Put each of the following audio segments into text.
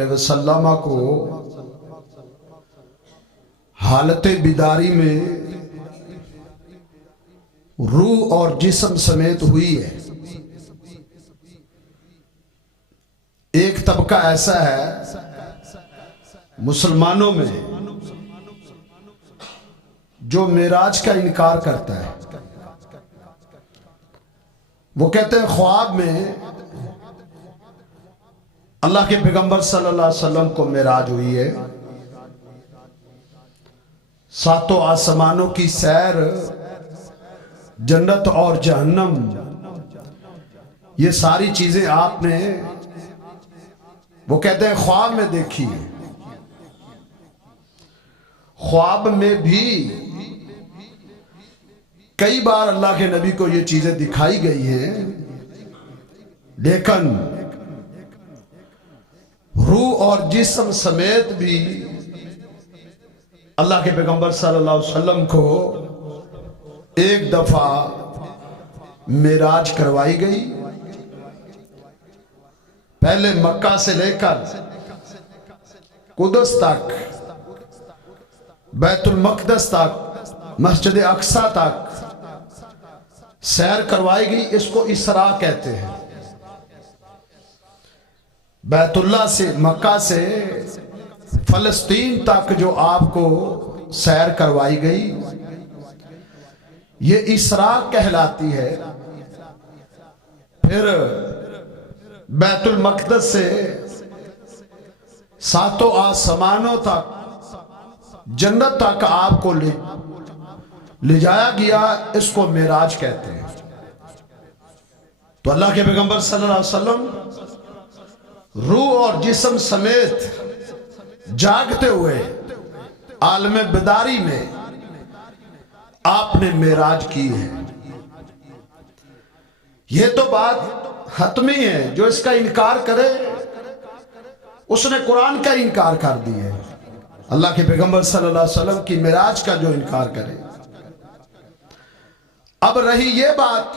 अलैहि वसल्लम को हालत बिदारी में रूह और जिस्म समेत हुई है। एक तबका ऐसा है मुसलमानों में जो मेराज का इनकार करता है। वो कहते हैं ख्वाब में अल्लाह के पैगंबर सल्लल्लाहु अलैहि वसल्लम को मेराज हुई है। सातों आसमानों की सैर, जन्नत और जहन्नम, ये सारी चीजें आपने, वो कहते हैं ख्वाब में देखी है। ख्वाब में भी कई बार अल्लाह के नबी को ये चीजें दिखाई गई हैं, लेकिन रूह और जिस्म समेत भी अल्लाह के पैगंबर सल्लल्लाहु अलैहि वसल्लम को एक दफा मेराज करवाई गई। पहले मक्का से लेकर कुदस तक, बैतुल मक़दस तक, मस्जिद अक्सा तक सैर करवाई गई। इसको इसरा कहते हैं। बैतुल्लाह से, मक्का से फलस्तीन तक जो आपको सैर करवाई गई, ये इसरा कहलाती है। फिर बैतुल मक़दस से सातों आसमानों तक, जन्नत तक आपको ले जाया गया। इसको मेराज कहते हैं। तो अल्लाह के पैगंबर सल्लल्लाहु अलैहि वसल्लम रूह और जिस्म समेत जागते हुए आलम बेदारी में आपने मेराज की है। यह तो बात हतमी है। जो इसका इनकार करे उसने कुरान का इनकार कर दिया है। अल्लाह के पैगंबर सल्लल्लाहु अलैहि वसल्लम की मेराज का जो इनकार करे। अब रही ये बात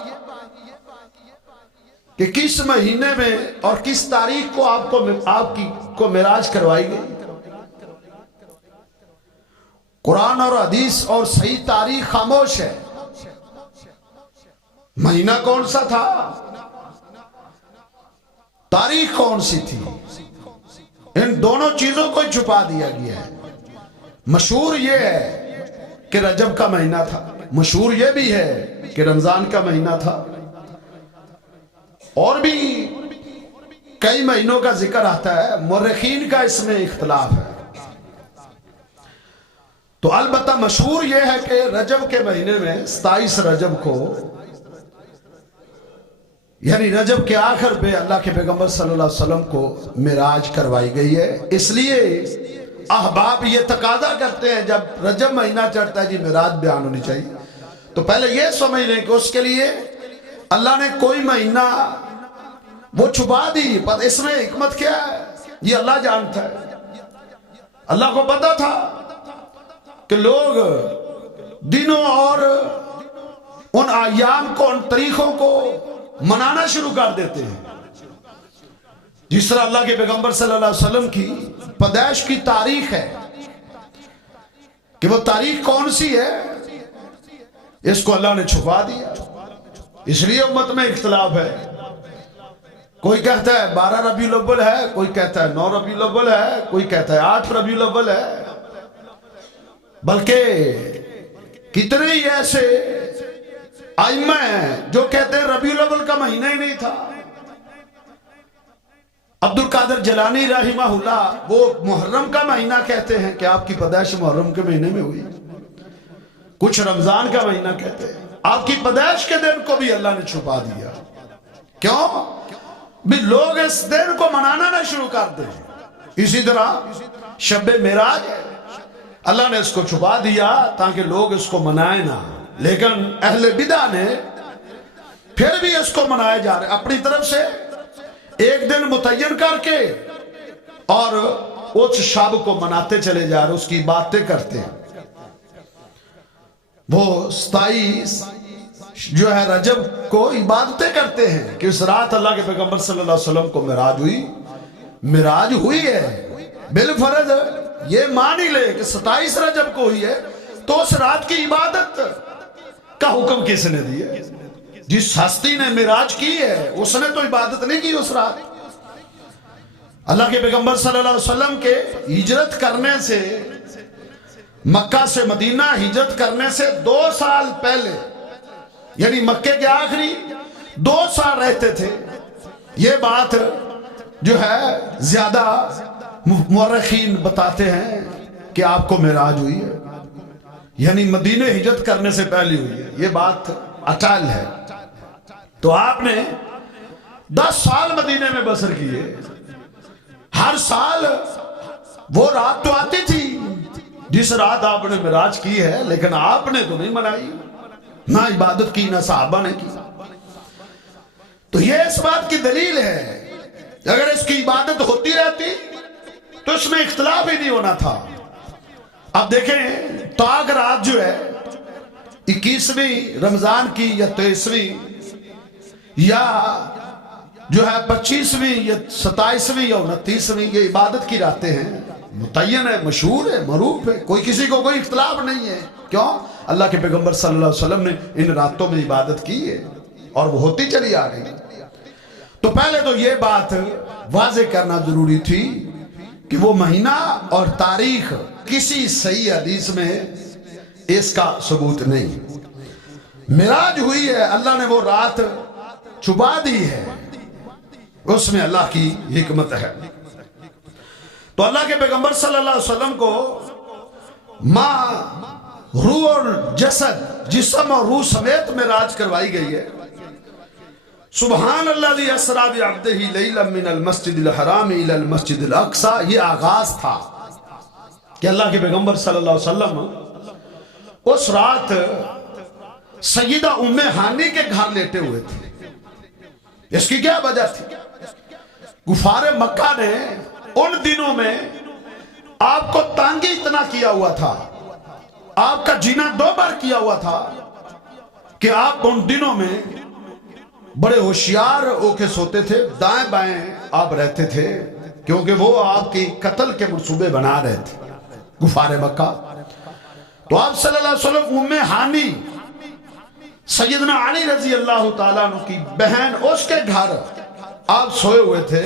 कि किस महीने में और किस तारीख को आपको मेराज करवाई गई। कुरान और हदीस और सही तारीख खामोश है। महीना कौन सा था, तारीख कौन सी थी, इन दोनों चीजों को छुपा दिया गया है। मशहूर ये है कि रजब का महीना था, मशहूर ये भी है कि रमजान का महीना था, और भी कई महीनों का जिक्र आता है। मुर्रिखीन का इसमें इख्तिलाफ है। तो अलबत्ता मशहूर यह है कि रजब के महीने में 27 रजब को, यानी रजब के आखिर पे अल्लाह के पैगंबर सल्लल्लाहु अलैहि वसल्लम को मेराज करवाई गई है। इसलिए अहबाब ये तकादा करते हैं जब रजब महीना चढ़ता है जी मेराज बयान होनी चाहिए। तो पहले ये समझ लें कि उसके लिए अल्लाह ने कोई महीना वो छुपा दी। पर इसमें हिकमत क्या है ये अल्लाह जानता है। अल्लाह को पता था कि लोग दिनों और उन आयाम को, उन तारीखों को मनाना शुरू कर देते हैं। जिस तरह अल्लाह के पैगंबर सल्लल्लाहु अलैहि वसल्लम की पैदाइश की तारीख है कि वो तारीख कौन सी है, इसको अल्लाह ने छुपा दिया। इसलिए उम्मत में इख्तिलाफ है। कोई कहता है 12 रबीउल अव्वल है, कोई कहता है 9 रबीउल अव्वल है, कोई कहता है 8 रबीउल अव्वल है। बल्कि कितने ही ऐसे आइम्मा हैं जो कहते हैं रबीउल अव्वल का महीना ही नहीं था। अब्दुल कादिर जिलानी रहिमहुल्लाह वो मुहर्रम का महीना कहते हैं कि आपकी पैदाइश मुहर्रम के महीने में हुई। कुछ रमजान का महीना कहते हैं। आपकी पैदाइश के दिन को भी अल्लाह ने छुपा दिया। क्यों? भी लोग इस दिन को मनाना ना शुरू कर दें। इसी तरह शब्बे मेराज है, अल्लाह ने इसको छुपा दिया ताकि लोग इसको मनाए ना। लेकिन अहले बिदा ने फिर भी इसको मनाए जा रहे अपनी तरफ से, एक दिन मुतय्यन करके और उस शब को मनाते चले जा रहे, उसकी बातें करते हैं। वो 27 जो है रजब को इबादतें करते हैं कि उस रात अल्लाह के पैगंबर सल्लल्लाहु अलैहि वसल्लम को मेराज हुई। मिराज हुई है बिलफर्ज, ये मान ही ले कि 27 रजब को हुई है, तो उस रात की इबादत का हुक्म किसने दिया? जिस हस्ती ने मिराज की है उसने तो इबादत नहीं की उस रात। अल्लाह के पैगंबर सल्लल्लाहु अलैहि वसल्लम के हिजरत करने से, मक्का से मदीना हिजरत करने से 2 साल पहले, यानी मक्के के आखिरी 2 साल रहते थे। ये बात जो है ज्यादा मुअर्रिखीन बताते हैं कि आपको मिराज हुई है, यानी मदीने हिजरत करने से पहले हुई है। ये बात अटल है। तो आपने 10 साल मदीने में बसर किए, हर साल वो रात तो आती थी जिस रात आपने मिराज की है, लेकिन आपने तो नहीं मनाई, ना इबादत की, ना सहाबा ने की। तो ये इस बात की दलील है, अगर इसकी इबादत होती रहती तो इसमें इख्तिलाफ ही नहीं होना था। अब देखें, ताक रात जो है 21वीं रमजान की या 23वीं या जो है 25वीं या 27वीं या 29वीं, ये इबादत की रातें हैं, मुतय्यन है, मशहूर है, मरूफ है, कोई किसी को कोई इख्तिलाफ नहीं है। क्यों? अल्लाह के पैगंबर सल्लल्लाहु अलैहि वसल्लम ने इन रातों में इबादत की है और वो होती चली आ रही। तो पहले तो ये बात वाज़ेह करना जरूरी थी कि वो महीना और तारीख किसी सही हदीस में इसका सबूत नहीं। मिराज हुई है, अल्लाह ने वो रात छुपा दी है, उसमें अल्लाह की हिकमत है। तो अल्लाह के पैगंबर सल्लल्लाहु अलैहि वसल्लम को माँ रूह और जसद, जिस्म और रूह समेत मिराज करवाई गई है। सुबहान अल्लाज़ी अस्रा बिअब्दिही लैलन मिनल मस्जिदिल हराम इलल मस्जिदिल अक्सा, ये आगाज था कि अल्लाह के पैगंबर सल्लल्लाहु अलैहि वसल्लम उस रात सय्यदा उम्मे हानी के घर लेटे हुए थे। इसकी क्या वजह थी? गुफारे मक्का ने उन दिनों में आपको तांगी इतना किया हुआ था, आपका जीना 2 बार किया हुआ था कि आप उन दिनों में बड़े होशियार होके सोते थे, दाएं बाएं आप रहते थे, क्योंकि वो आपकी कत्ल के मंसूबे बना रहे थे गुफारे मक्का। तो आप सल्लल्लाहु अलैहि वसल्लम उम्मे हानी सैयदना अली रजी अल्लाह ताला अन्हु की बहन, उसके घर आप सोए हुए थे।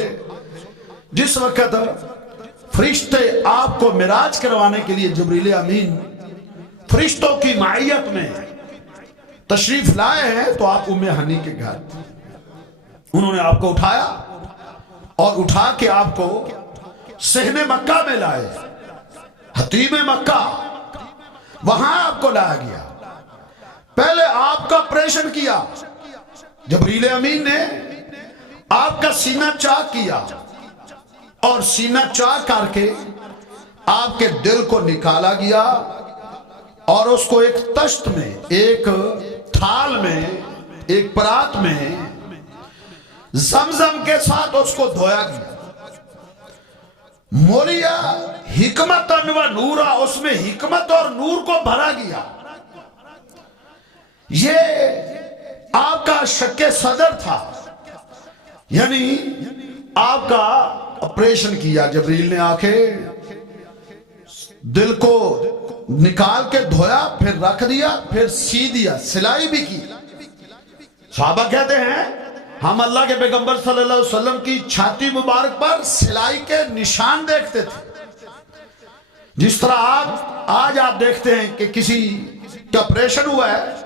जिस वक्त फरिश्ते आपको मिराज करवाने के लिए जिब्रील अमीन फरिश्तों की मायत में तशरीफ लाए हैं, तो आप उम्मे हनी के घर, उन्होंने आपको उठाया और उठा के आपको सहने मक्का में लाए, हतीमे मक्का, वहां आपको लाया गया। पहले आपका ऑपरेशन किया, जिब्रील अमीन ने आपका सीना चाक किया और सीना चाक करके आपके दिल को निकाला गया और उसको एक तश्त में, एक थाल में, एक परात में जमजम के साथ उसको धोया गया। मोलिया हिकमत व नूरा, उसमें हिकमत और नूर को भरा गया। ये आपका शक्के सदर था, यानी आपका ऑपरेशन किया जबरील ने आके, दिल को निकाल के धोया, फिर रख दिया, फिर सी दिया, सिलाई भी की। सहाबा कहते हैं हम अल्लाह के पैगंबर सल्लल्लाहु अलैहि वसल्लम की छाती मुबारक पर सिलाई के निशान देखते थे। जिस तरह आज आप देखते हैं कि किसी का ऑपरेशन हुआ है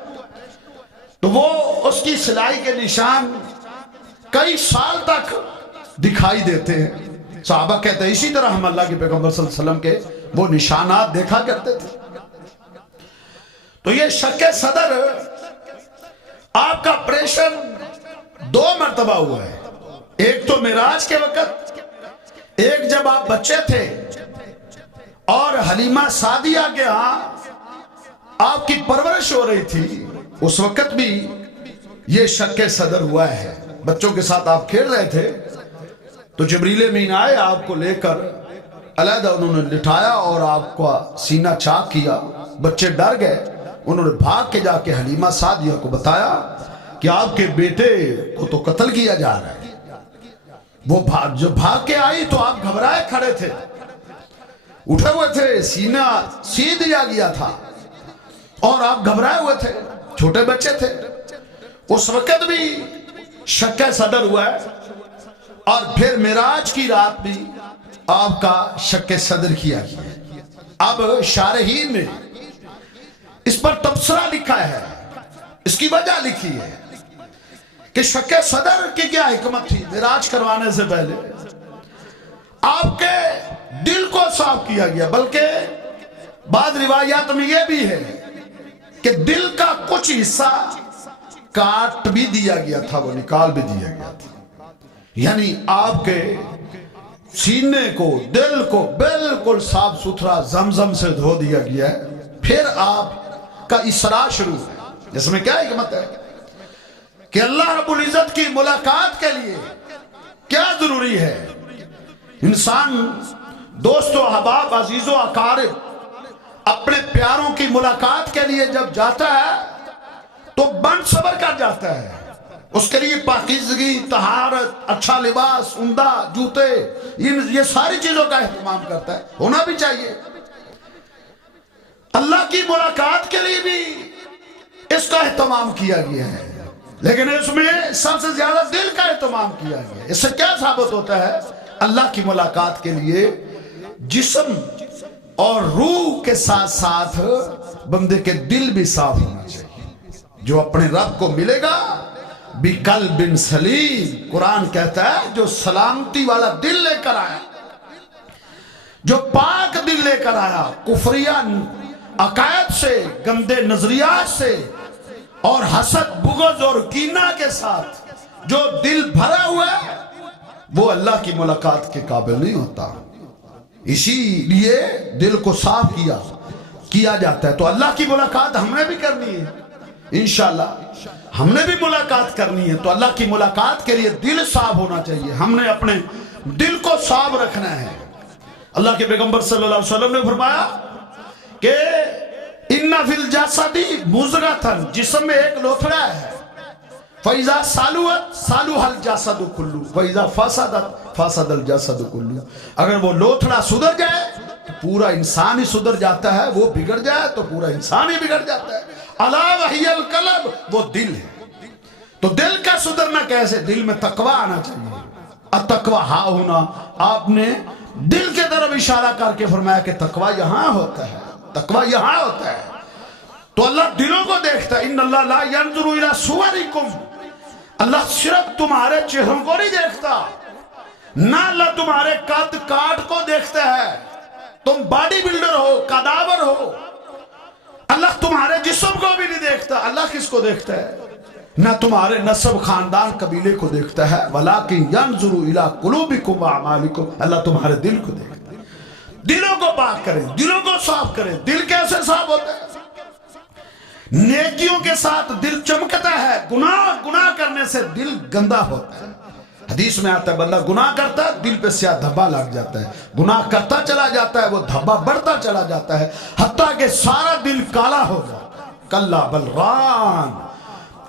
तो वो उसकी सिलाई के निशान कई साल तक दिखाई देते हैं। सहाबा कहते हैं इसी तरह हम अल्लाह के पैगंबर सल्लल्लाहु अलैहि वसल्लम के वो निशानात देखा करते थे। तो ये शक्के सदर आपका ऑपरेशन 2 मरतबा हुआ है। एक तो मिराज के वक्त, एक जब आप बच्चे थे और हलीमा सादिया के यहां आपकी परवरिश हो रही थी, उस वक्त भी ये शक्के सदर हुआ है। बच्चों के साथ आप खेल रहे थे तो जिब्रील अमीन आए, आपको लेकर अलहदा उन्होंने लिटाया और आपका सीना चाक किया। बच्चे डर गए, उन्होंने भाग के जाके हलीमा सादिया को बताया कि आपके बेटे को तो कत्ल किया जा रहा है। वो जो भाग के आई तो आप घबराए खड़े थे, उठे हुए थे, सीना सी दिया गया था और आप घबराए हुए थे, छोटे बच्चे थे। उस वक्त भी शक सदर हुआ है और फिर मिराज की रात भी आपका शक सदर किया गया। अब शारहीन ने इस पर तबसरा लिखा है, इसकी वजह लिखी है कि शक सदर की क्या हिकमत थी। मिराज करवाने से पहले आपके दिल को साफ किया गया, बल्कि बाद रिवायात में यह भी है कि दिल का कुछ हिस्सा काट भी दिया गया था, वो निकाल भी दिया गया था। यानी आपके सीने को, दिल को बिल्कुल साफ सुथरा जमजम से धो दिया गया है। फिर आपका इसरा शुरू है। इसमें क्या हिकमत है कि अल्लाह रब्बुल इज्जत की मुलाकात के लिए क्या जरूरी है। इंसान दोस्तों, अहबाब, अजीजों, अकारिब, अपने प्यारों की मुलाकात के लिए जब जाता है तो बन सबर कर जाता है। उसके लिए पाकीज़गी, तहारत, अच्छा लिबास, उम्दा जूते, ये सारी चीजों का एहतमाम करता है, होना भी चाहिए। अल्लाह की मुलाकात के लिए भी इसका एहतमाम किया गया है, लेकिन इसमें सबसे ज्यादा दिल का एहतमाम किया गया है। इससे क्या साबित होता है? अल्लाह की मुलाकात के लिए जिस्म और रूह के साथ साथ बंदे के दिल भी साफ होना चाहिए। जो अपने रब को मिलेगा बिकल बिन सलीम, कुरान कहता है जो सलामती वाला दिल लेकर आया, जो पाक दिल लेकर आया, कुफरिया अकायद से, गंदे नजरियात से और हसद, बुग़्ज़ और कीना के साथ जो दिल भरा हुआ है, वो अल्लाह की मुलाकात के काबिल नहीं होता। इसीलिए दिल को साफ किया जाता है। तो अल्लाह की मुलाकात हमने भी करनी है, इंशाअल्लाह हमने भी मुलाकात करनी है। तो अल्लाह की मुलाकात के लिए दिल साफ होना चाहिए, हमने अपने दिल को साफ रखना है। अल्लाह के पैगंबर सल्लल्लाहु अलैहि वसल्लम ने फरमाया कि इन्ना फिल जसदी मुज़गतन, जिस्म में एक लोथड़ा है, फैज़ा सालुअत सालुहल जसदु कुल्लु फैज़ा फसदत फसदल जसदु कुल्लु। अगर वो लोथड़ा सुधर जाए तो पूरा इंसान ही सुधर जाता है, वो बिगड़ जाए तो पूरा इंसान ही बिगड़ जाता है। अला वहियल कल्ब, वो दिल है। तो दिल का सुधरना कैसे? दिल में तकवा आना चाहिए। अतकवा हा होना, आपने दिल के तरफ इशारा करके फरमाया कि तकवा यहां होता है, तकवा यहां होता है। तो अल्लाह दिलों को देखता है। इन्नल्लाह ला यंजुरु इला सुवरिकुम, अल्लाह सिर्फ तुम्हारे चेहरों को नहीं देखता, ना अल्लाह तुम्हारे कद काट को देखता है। तुम बॉडी बिल्डर हो, कदावर हो, अल्लाह तुम्हारे जिस्म को भी नहीं देखता। अल्लाह किसको देखता है? ना तुम्हारे नस्ब, खानदान, कबीले को देखता है। वलाकिन यंजुरु इला कुलूबिकुम व अमालिकुम, अल्लाह तुम्हारे दिल को देखता है। दिलों को पाक करें, दिलों को साफ करें। दिल कैसे साफ होता है? नेकियों के साथ दिल चमकता है, गुनाह करने से दिल गंदा होता है। हदीस में आता है बंदा गुनाह करता है, दिल पे स्याह धब्बा लग जाता है, गुनाह करता चला जाता है, वो धब्बा बढ़ता चला जाता है, हत्ता कि सारा दिल काला हो जाता है। कल्ला बलरान,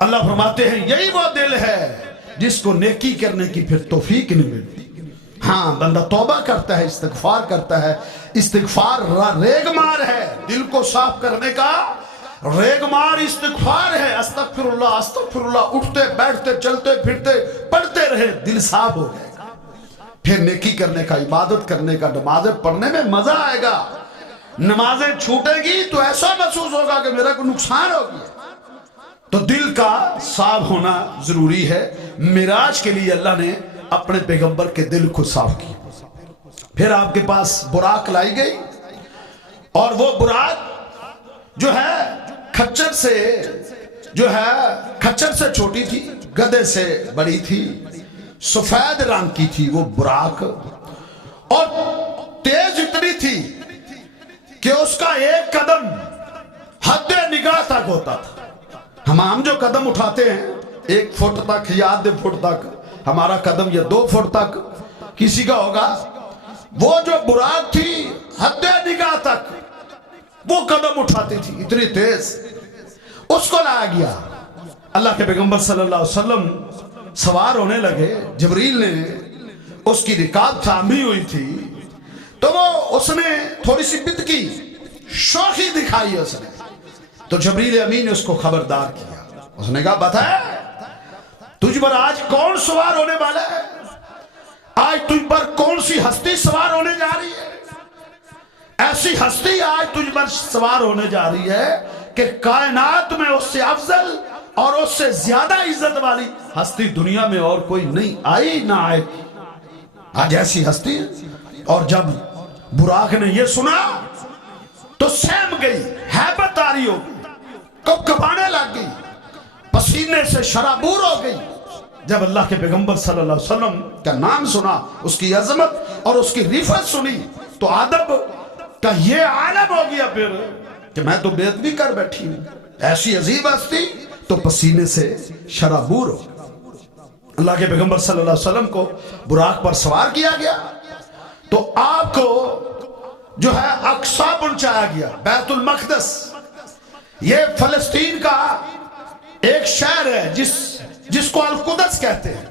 अल्लाह फरमाते हैं यही वो दिल है जिसको नेकी करने की फिर तौफीक नहीं मिलती। हाँ, बंदा तौबा करता है, इस्तिगफार करता है। इस्तिगफार रेगमार है, दिल को साफ करने का रेगमार इस्तिगफार है। अस्तगफिरुल्लाह अस्तगफिरुल्लाह, उठते बैठते चलते फिरते पढ़ते रहे, दिल साफ हो जाएगा। फिर नेकी करने का, इबादत करने का, नमाजें पढ़ने में मजा आएगा। नमाजें छूटेगी तो ऐसा महसूस होगा कि मेरा कोई नुकसान हो गया। तो दिल का साफ होना जरूरी है। मिराज के लिए अल्लाह ने अपने पैगंबर के दिल को साफ किया। फिर आपके पास बुराक लाई गई और वो बुराक जो है खच्चर से छोटी थी, गधे से बड़ी थी, सफेद रंग की थी वो बुराक, और तेज इतनी थी कि उसका एक कदम हद निगाह तक होता था। हम जो कदम उठाते हैं 1 फुट तक या आधे फुट तक हमारा कदम, या 2 फुट तक किसी का होगा, वो जो बुराक थी हद निगाह तक वो कदम उठाती थी, इतनी तेज। उसको लाया गया। अल्लाह के पैगंबर सल्लल्लाहु अलैहि वसल्लम सवार होने लगे। जिब्रील ने اس کی رکاب تھامی ہوئی تھی، تو وہ اس نے تھوڑی سی بد کی شوخی دکھائی اس نے، تو جبریل امین نے اس کو خبردار کیا۔ اس نے کہا بتا تجھ پر آج کون سوار ہونے والا ہے، آج تجھ پر کون سی ہستی سوار ہونے جا رہی ہے؟ ایسی ہستی آج تجھ پر سوار ہونے جا رہی ہے کہ کائنات میں اس سے افضل اور اس سے زیادہ عزت والی ہستی دنیا میں اور کوئی نہیں آئی نہ آئے، آج ایسی ہستی ہے۔ اور جب براق نے یہ سنا تو سہم گئی، ہیبت آری ہو گئی، کب کبانے لگ گئی، پسینے سے شرابور ہو گئی۔ جب اللہ کے پیغمبر صلی اللہ علیہ وسلم کا نام سنا، اس کی عظمت اور اس کی رفعت سنی، تو ادب کا یہ عالم ہو گیا پھر کہ میں تو بے ادبی کر بیٹھی ہوں، ایسی عظیم ہستی، تو پسینے سے شرابور ہو۔ اللہ کے پیغمبر صلی اللہ علیہ وسلم کو براق پر سوار کیا گیا، تو آپ کو جو ہے اقصی پہنچایا گیا، بیت المقدس۔ یہ فلسطین کا ایک شہر ہے جس کو القدس کہتے ہیں،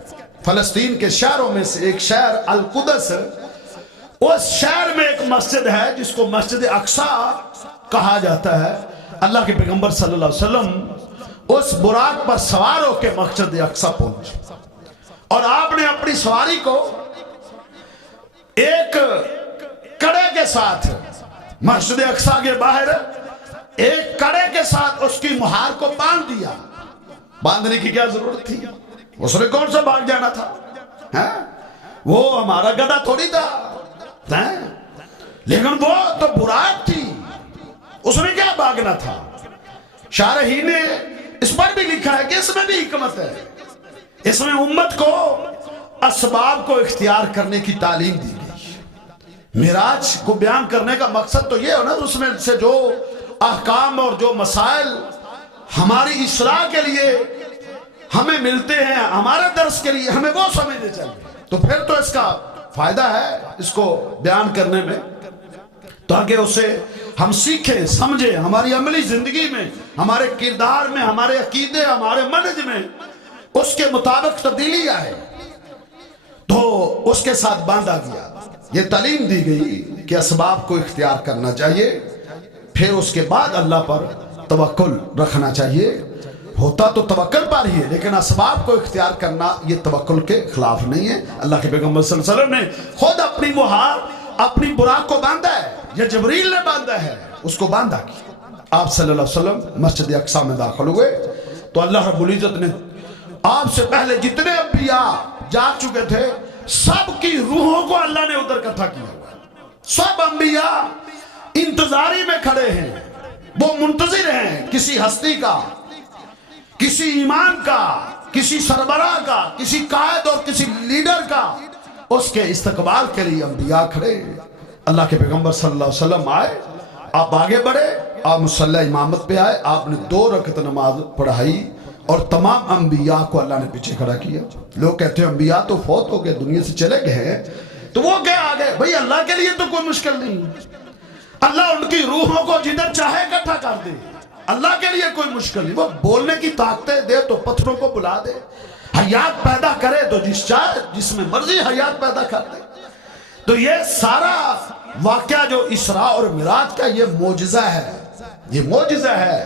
فلسطین کے شہروں میں سے ایک شہر القدس، اس شہر میں ایک مسجد ہے جس کو مسجد اقصی کہا جاتا ہے۔ اللہ کے پیغمبر صلی اللہ علیہ وسلم اس براق پر سوار ہو کے مسجد اقصی پہنچے، اور آپ نے اپنی سواری کو ایک کڑے کے ساتھ مسجد اقصی کے باہر ایک کڑے کے ساتھ اس کی مہار کو باندھ دیا۔ باندھنے کی کیا ضرورت تھی؟ اس نے کون سا بھاگ جانا تھا؟ وہ ہمارا گدھا تھوڑی تھا، لیکن وہ تو براق تھی، اس نے کیا بھاگنا تھا؟ شارحین نے اس پر بھی لکھا ہے کہ اس میں بھی حکمت ہے، اس میں امت کو اسباب کو اختیار کرنے کی تعلیم دی گئی۔ معراج کو بیان کرنے کا مقصد تو یہ ہے نا، اس میں سے جو احکام اور جو مسائل ہماری اصلاح کے لیے ہمیں ملتے ہیں، ہمارے درس کے لیے ہمیں وہ سمجھنے چاہیے، تو پھر تو اس کا فائدہ ہے اس کو بیان کرنے میں، تاکہ اسے ہم سیکھیں سمجھیں، ہماری عملی زندگی میں، ہمارے کردار میں، ہمارے عقیدے، ہمارے منہج میں اس کے مطابق تبدیلی آئے۔ تو اس کے ساتھ باندھا گیا، یہ تعلیم دی گئی کہ اسباب کو اختیار کرنا چاہیے، پھر اس کے بعد اللہ پر توکل رکھنا چاہیے۔ ہوتا تو توکل پر ہی ہے، لیکن اسباب کو اختیار کرنا یہ توکل کے خلاف نہیں ہے۔ اللہ کے پیغمبر صلی اللہ علیہ وسلم نے خود اپنی مہار اپنی براق کو باندھا ہے، یہ جبریل نے باندھا ہے، اس کو باندھا کیا۔ آپ صلی اللہ علیہ وسلم مسجد اقصی میں داخل ہوئے تو اللہ رب العزت نے آپ سے پہلے جتنے انبیاء جا چکے تھے سب کی روحوں کو اللہ نے ادھر اکٹھا کیا۔ سب انبیاء انتظاری میں کھڑے ہیں، وہ منتظر ہیں کسی ہستی کا، کسی ایمان کا، کسی سربراہ کا، کسی قائد اور کسی لیڈر کا، اس کے استقبال کے لیے انبیاء کھڑے۔ اللہ کے پیغمبر صلی اللہ علیہ وسلم آئے، آپ آگے بڑھے، آپ مصلی امامت پہ آئے، آپ نے 2 رکعت نماز پڑھائی، اور تمام انبیاء کو اللہ نے پیچھے کھڑا کیا۔ لوگ کہتے ہیں انبیاء تو فوت ہو گئے، دنیا سے چلے گئے ہیں، تو وہ کیا آگے؟ بھئی اللہ کے لیے تو کوئی مشکل نہیں، اللہ ان کی روحوں کو جدھر چاہے اکٹھا کر دے، اللہ کے لیے کوئی مشکل نہیں۔ وہ بولنے کی طاقتیں دے تو پتھروں کو بلا دے، حیات پیدا کرے تو جس میں مرضی حیات پیدا کر دے۔ تو یہ سارا واقعہ جو اسراء اور معراج کا یہ معجزہ ہے، یہ معجزہ ہے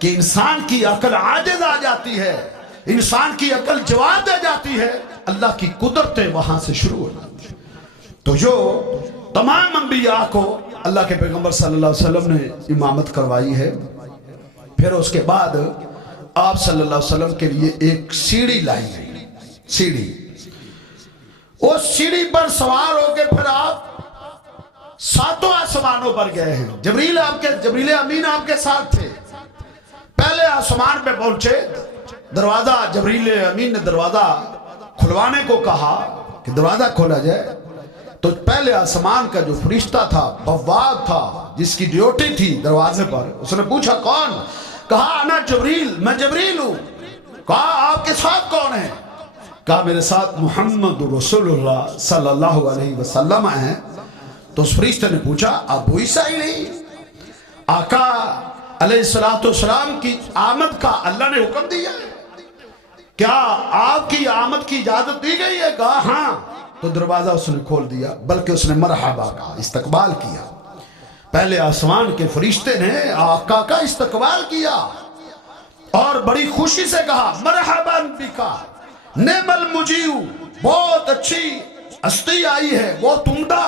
کہ انسان کی عقل عاجز آ جاتی ہے، انسان کی عقل جواب دے جاتی ہے، اللہ کی قدرتیں وہاں سے شروع ہو جاتی ہیں۔ تو جو تمام انبیاء کو اللہ کے پیغمبر صلی اللہ علیہ وسلم نے امامت کروائی ہے، پھر اس کے بعد آپ صلی اللہ علیہ وسلم کے لیے ایک سیڑھی لائی گئی، سیڑھی، اس سیڑھی پر سوار ہو کے پھر آپ 7 آسمانوں پر گئے ہیں۔ جبریل امین آپ کے ساتھ تھے، پہلے آسمان پہ پہنچے، دروازہ جبریل امین نے دروازہ کھلوانے کو کہا کہ دروازہ کھولا جائے، تو پہلے آسمان کا جو فرشتہ تھا، بواب تھا، جس کی ڈیوٹی تھی دروازے پر، اس نے پوچھا کون؟ کہا انا جبریل، میں جبریل ہوں۔ کہا آپ کے ساتھ کون ہے؟ کہا میرے ساتھ محمد رسول اللہ صلی اللہ علیہ وسلم ہیں۔ تو اس فرشتے نے پوچھا ابو عیسیٰ ہی نہیں؟ آقا علیہ السلام کی آمد کا اللہ نے حکم دیا ہے، کیا آپ کی آمد کی اجازت دی گئی ہے؟ کہا ہاں۔ تو دروازہ اس نے کھول دیا، بلکہ اس نے مرحبا کا استقبال کیا۔ پہلے آسمان کے فرشتے نے آقا کا استقبال کیا اور بڑی خوشی سے کہا مرحبا بکا نعم المجیو، بہت اچھی ہستی آئی ہے، بہت عمدہ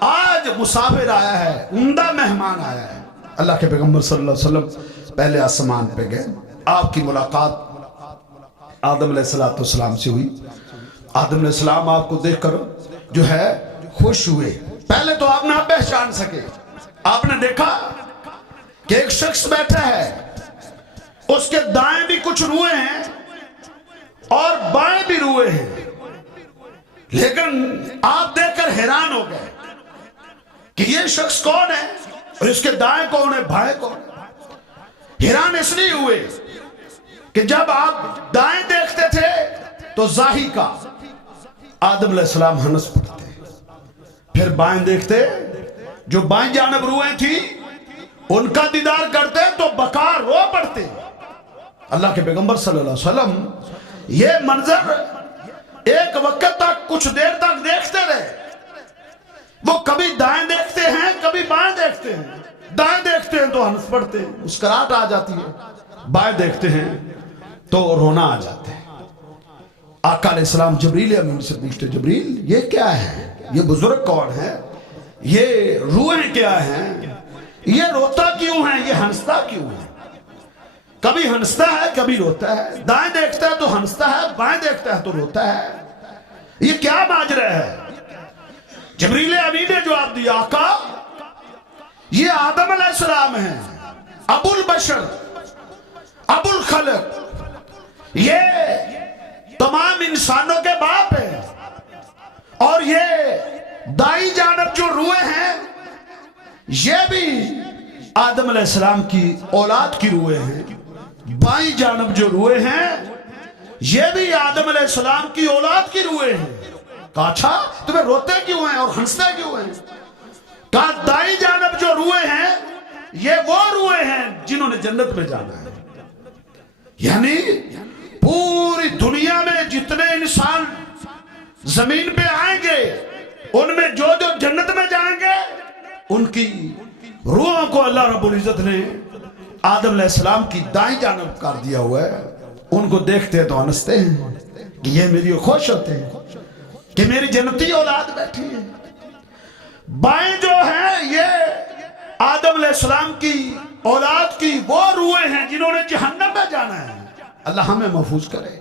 آج مسافر آیا ہے، عمدہ مہمان آیا ہے۔ اللہ کے پیغمبر صلی اللہ علیہ وسلم پہلے آسمان پہ گئے، آپ کی ملاقات آدم علیہ السلام سے ہوئی۔ آدم علیہ السلام آپ کو دیکھ کر جو ہے خوش ہوئے۔ پہلے تو آپ نہ پہچان سکے، آپ نے دیکھا کہ ایک شخص بیٹھا ہے، اس کے دائیں بھی کچھ روئے ہیں اور بائیں بھی روئے ہیں، لیکن آپ دیکھ کر حیران ہو گئے کہ یہ شخص کون ہے اور اس کے دائیں کون ہے، بائیں کون ہے۔ حیران اس لیے ہوئے کہ جب آپ دائیں دیکھتے تھے تو ظاہی کا آدم علیہ السلام ہنس پڑتے، پھر بائیں دیکھتے، جو بائیں جانب روئیں تھی ان کا دیدار کرتے تو بقا رو پڑتے۔ اللہ کے پیغمبر صلی اللہ علیہ وسلم یہ منظر ایک وقت تک کچھ دیر تک دیکھتے رہے۔ وہ کبھی دائیں دیکھتے ہیں، کبھی بائیں دیکھتے ہیں۔ دائیں دیکھتے ہیں تو ہنس پڑتے، مسکراہٹ آ جاتی ہے، بائیں دیکھتے ہیں تو رونا آ جاتا ہے۔ آقا علیہ السلام جبریل امین سے پوچھتے، جبریل یہ کیا ہے، یہ بزرگ کون ہے، یہ روحیں کیا ہیں، یہ روتا کیوں ہے، یہ ہنستا کیوں ہے؟ کبھی ہنستا ہے کبھی روتا ہے، دائیں دیکھتا ہے تو ہنستا ہے، بائیں دیکھتا ہے تو روتا ہے، یہ کیا ماجرا ہے؟ جبریل امین نے جواب دیا، آقا یہ آدم علیہ السلام ہیں، ابو البشر، ابو الخلق، یہ تمام انسانوں کے باپ ہیں، اور یہ دائیں جانب جو روئے ہیں یہ بھی آدم علیہ السلام کی اولاد کی روئے ہیں، بائیں جانب جو روئے ہیں یہ بھی آدم علیہ السلام کی اولاد کی روئے ہیں۔ کہا اچھا تمہیں روتے کیوں ہیں اور ہنستے کیوں ہیں؟ کہا دائیں جانب جو روئے ہیں یہ وہ روئے ہیں جنہوں نے جنت میں جانا ہے۔ یعنی پوری دنیا میں جتنے انسان زمین پہ آئیں گے ان میں جو جو جنت میں جائیں گے ان کی روحوں کو اللہ رب العزت نے آدم علیہ السلام کی دائیں جانب کر دیا ہوا ہے۔ ان کو دیکھتے ہیں تو ہنستے ہیں کہ یہ میری خوش ہوتے ہیں کہ میری جنتی اولاد بیٹھی ہے۔ بائیں جو ہیں یہ آدم علیہ السلام کی اولاد کی وہ روحیں ہیں جنہوں نے جہنم میں جانا ہے۔ اللہ ہمیں محفوظ کرے،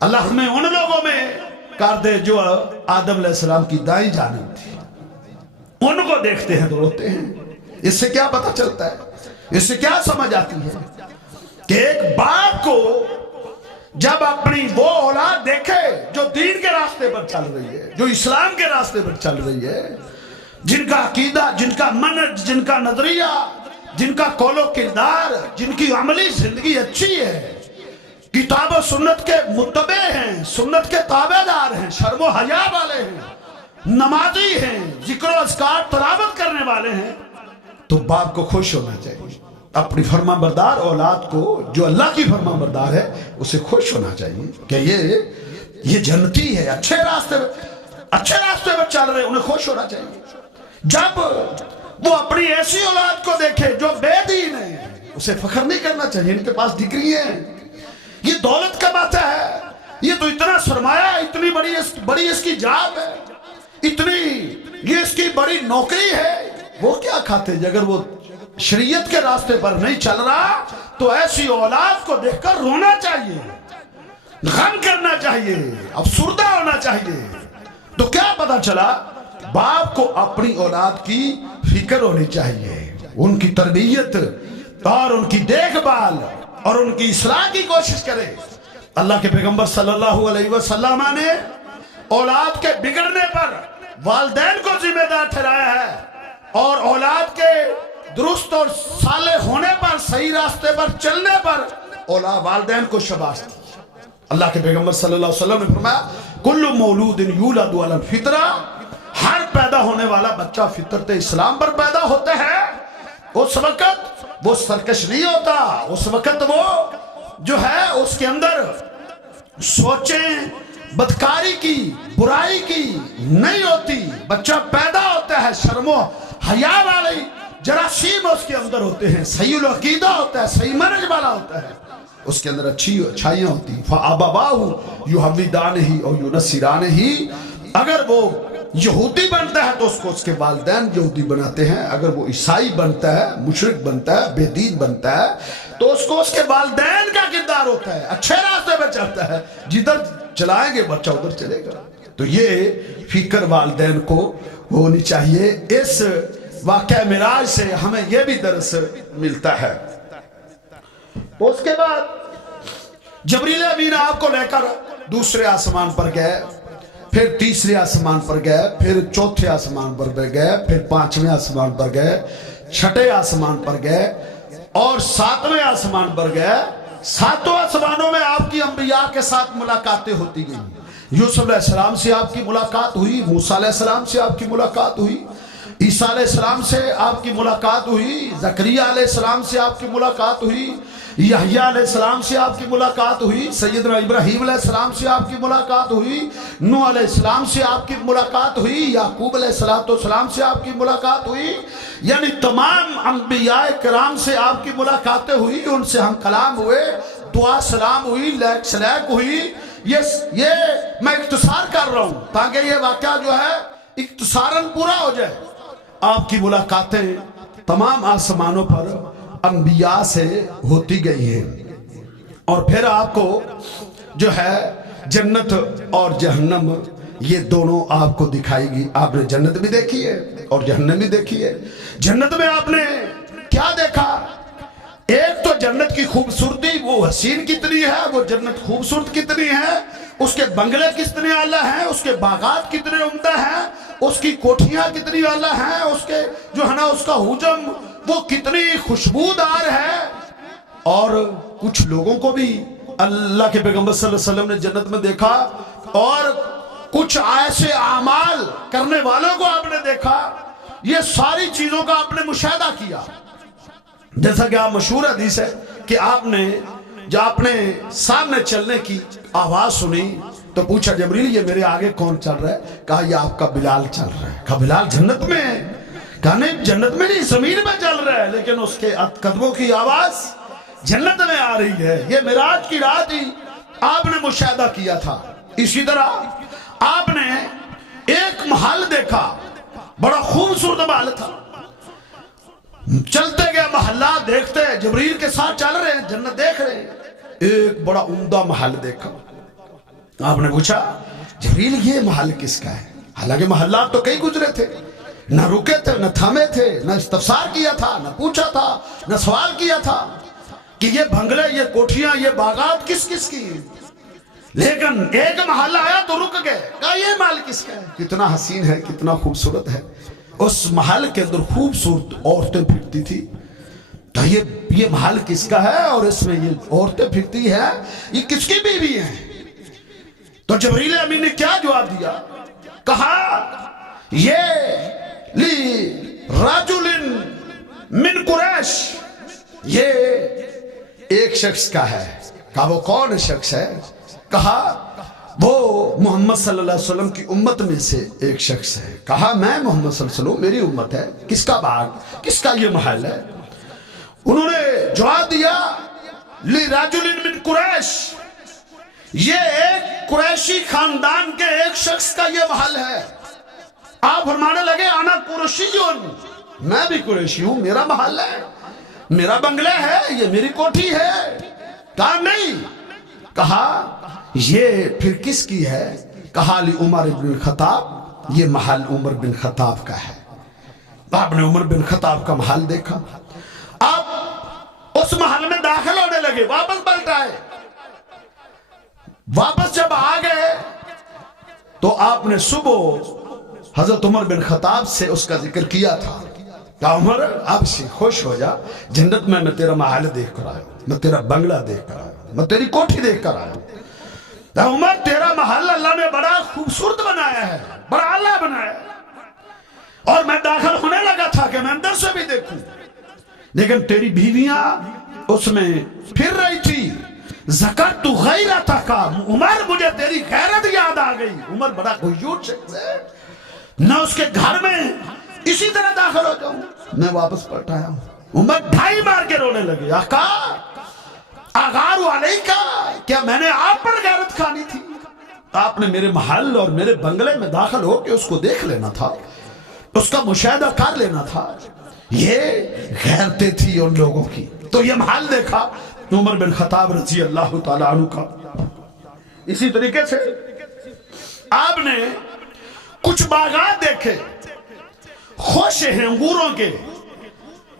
اللہ ہمیں ان لوگوں میں کر دے جو آدم علیہ السلام کی دائیں جانب تھی۔ ان کو دیکھتے ہیں تو روتے ہیں۔ اس سے کیا پتہ چلتا ہے، اس سے کیا سمجھ آتی ہے کہ ایک باپ کو جب اپنی وہ اولاد دیکھے جو دین کے راستے پر چل رہی ہے، جو اسلام کے راستے پر چل رہی ہے، جن کا عقیدہ، جن کا منہج، جن کا نظریہ، جن کا قول و کردار، جن کی عملی زندگی اچھی ہے، کتاب و سنت کے متبع ہیں، سنت کے تابع دار ہیں، شرم و حیا والے ہیں، نمازی ہیں، ذکر و اذکار تلاوت کرنے والے ہیں، تو باپ کو خوش ہونا چاہیے۔ اپنی فرما بردار اولاد کو جو اللہ کی فرما بردار ہے اسے خوش ہونا چاہیے کہ یہ جنتی ہے، اچھے راستے پر چل رہے، انہیں خوش ہونا چاہیے۔ جب وہ اپنی ایسی اولاد کو دیکھے جو بے دین ہے اسے فخر نہیں کرنا چاہیے، ان کے پاس ڈگری ہیں، یہ دولت کماتا ہے، یہ تو اتنا سرمایہ، اتنی بڑی اس کی جاب ہے، اتنی یہ اس کی بڑی نوکری ہے، وہ کیا کھاتے ہیں؟ اگر وہ شریعت کے راستے پر نہیں چل رہا تو ایسی اولاد کو دیکھ کر رونا چاہیے، غم کرنا چاہیے، افسردہ ہونا چاہیے۔ تو کیا پتا چلا؟ باپ کو اپنی اولاد کی فکر ہونی چاہیے، ان کی تربیت اور ان کی دیکھ بھال اور ان کی اصلاح کی کوشش کرے۔ اللہ کے پیغمبر صلی اللہ علیہ وسلم نے اولاد کے بگڑنے پر والدین کو ذمہ دار ٹھہرایا ہے، اور اولاد کے درست اور صالح ہونے پر، صحیح راستے پر چلنے پر والدین کو شاباش دی۔ اللہ کے پیغمبر صلی اللہ علیہ وسلم نے فرمایا کل مولود یولد علی الفطرہ، ہر پیدا ہونے والا بچہ فطرت اسلام پر پیدا ہوتا ہے۔ اس وقت وہ سرکش نہیں ہوتا، اس وقت وہ جو ہے اس کے اندر سوچیں، बदकारी की, बुराई की नहीं होती। बच्चा पैदा होता है शर्मो हया वाले जरासीम उसके अंदर होते हैं, सही अकीदा होता है, सही मनज वाला होता है, उसके अंदर अच्छी अच्छाइयाँ होती। फ़अबवाहु युहव्विदानिही और युनस्सिरानिही, अगर वो यहूदी बनता है तो उसको उसके वालिदैन यहूदी बनाते हैं, अगर वो ईसाई बनता है, मुशरिक बनता है, बेदीन बनता है तो उसको उसके वालिदैन का किरदार होता है, अच्छे रास्ते पे चलता है, जिधर चलाएंगे बच्चा उधर चलेगा। तो ये फिक्र वालिदैन को होनी चाहिए। इस वाक़या मिराज से हमें यह भी दर्स मिलता है। तो उसके बाद जबरील अमीन आपको लेकर दूसरे आसमान पर गए, फिर तीसरे आसमान पर गए, फिर चौथे आसमान पर गए, फिर पांचवें आसमान पर गए, छठे आसमान पर गए और सातवें आसमान पर गए। सातों आसमानों में आपकी अंबिया के साथ मुलाकातें होती गई। यूसुफ अलैहिस्सलाम से आपकी मुलाकात हुई, मूसा अलैहिस्सलाम से आपकी मुलाकात हुई, ईसा अलैहिस्सलाम से आपकी मुलाकात हुई, ज़करिया अलैहिस्सलाम से आपकी मुलाकात हुई, यहया अलैहिस्सलाम से आपकी मुलाकात हुई, सैयदना इब्राहीम अलैहिस्सलाम से आपकी मुलाकात हुई, नूह अलैहिस्सलाम से आपकी मुलाकात हुई, याकूब अलैहिस्सलाम से आपकी मुलाकात हुई। यानी तमाम अंबियाए किराम से आपकी मुलाकातें हुई, उनसे हम कलाम हुए, दुआ सलाम हुई, लैक सलैक हुई। ये मैं इख्तिसार कर रहा हूँ ताकि ये वाक़या जो है इख्तिसारन पूरा हो जाए। आपकी मुलाकातें तमाम आसमानों पर अंबिया से होती गई हैं और फिर आपको जो है जन्नत और जहन्नम ये दोनों आपको दिखाएगी। आपने जन्नत भी देखी है और जहन्नम भी देखी है। जन्नत में आपने क्या देखा? एक तो जन्नत की खूबसूरती, वो हसीन कितनी है, वो जन्नत खूबसूरत कितनी है, उसके बंगले कितने आला हैं, उसके बागात कितने उम्दा हैं, उसकी कोठियां कितनी आला हैं, उसके जो है ना उसका हुजम वो कितनी खुशबूदार है। और कुछ लोगों को भी अल्लाह के पैगंबर सल्लल्लाहु अलैहि वसल्लम ने जन्नत में देखा और कुछ ऐसे आमाल करने वालों को आपने देखा। ये सारी चीजों का आपने मुशाहिदा किया। जैसा कि आप मशहूर हदीस है कि आपने जब आपने सामने चलने की आवाज सुनी तो पूछा जबरील ये मेरे आगे कौन चल रहा है? कहा ये आपका बिलाल चल रहा है। कहा बिलाल जन्नत में है? कहा नहीं जन्नत में नहीं, जमीन में चल रहा है, लेकिन उसके कदमों की आवाज जन्नत में आ रही है। ये मिराज की रात ही आपने मुशाहिदा किया था। इसी तरह आपने एक महल देखा, बड़ा खूबसूरत महल था। चलते गए महल्ला देखते, जबरील के साथ चल रहे हैं, जन्नत देख रहे हैं, एक बड़ा उम्दा महल देखा। आपने पूछा जबरील ये महल किसका है? हालांकि महल्ला तो कई गुजरे थे, न रुके थे, न थमे थे, न इस्तफसार किया था, न पूछा था, न सवाल किया था कि ये बंगले, ये कोठियां, ये बागात किस किस की। लेकिन एक महल आया तो रुक गए, कहा ये महल किसका है? कितना हसीन है, कितना खूबसूरत है। उस महल के अंदर खूबसूरत औरतें फिरती थी। तो ये महल किसका है और इसमें ये औरतें फिरती है, ये किसकी बीवी है? तो जबरील अमीन ने क्या जवाब दिया? कहा ये ली राजुलिन मिन कुरैश, ये एक शख्स का है। कहा वो कौन शख्स है? कहा वो मोहम्मद सल्लल्लाहु अलैहि वसल्लम की उम्मत में से एक शख्स है। कहा मैं मोहम्मद सल्लल्लाहु अलैहि वसल्लम, मेरी उम्मत है। किसका बाग, किसका ये महल है? उन्होंने जवाब दिया ली राजुलिन मिन कुरैश, ये एक कुरैशी खानदान के एक शख्स का ये महल है। आप फरमाने लगे आना कुरैशियुन, मैं भी कुरैशी हूं, मेरा महल है, मेरा बंगला है, ये मेरी कोठी है। कहा नहीं। कहा ये फिर किसकी है? कहा ली उमर बिन खत्ताब, ये महल उमर बिन खत्ताब का है। आपने उमर बिन खत्ताब का महल देखा। आप उस महल में दाखिल होने लगे, वापस पलटाए। वापस जब आ गए तो आपने सुबह हजरत उमर बिन खत्ताब से उसका जिक्र किया था। कहा उमर अब से खुश हो जा, जन्नत में मैं तेरा महल देख कर आया, मैं तेरा बंगला देख कर आया, मैं तेरी कोठी देख कर आया। उमर तेरा महल अल्लाह ने बड़ा खूबसूरत बनाया है, बड़ा आला बनाया है। और मैं दाखिल होने लगा था कि मैं अंदर से भी देखूं, लेकिन तेरी बीवियां उसमें फिर रही थी, ज़करतु गैरतका, उमर मुझे तेरी गैरत याद आ गई। उमर बड़ा गुयूर शख्स है, न उसके घर में इसी तरह दाखिल हो जाऊं। मैं वापस पलट आया हूं। उमर ढाई मार के रोने लगे, आका आगार वाले का, क्या मैंने आप पर गैरत खानी थी? आपने मेरे महल और मेरे बंगले में दाखिल हो के उसको देख लेना था, उसका मुशाहिदा कर लेना था। ये गैरतें थी उन लोगों की। तो ये महल देखा उमर बिन खत्ताब रजी अल्लाह ताला अन्हु का। इसी तरीके से आपने कुछ बागात देखे, खोशे हैं अंगूरों के,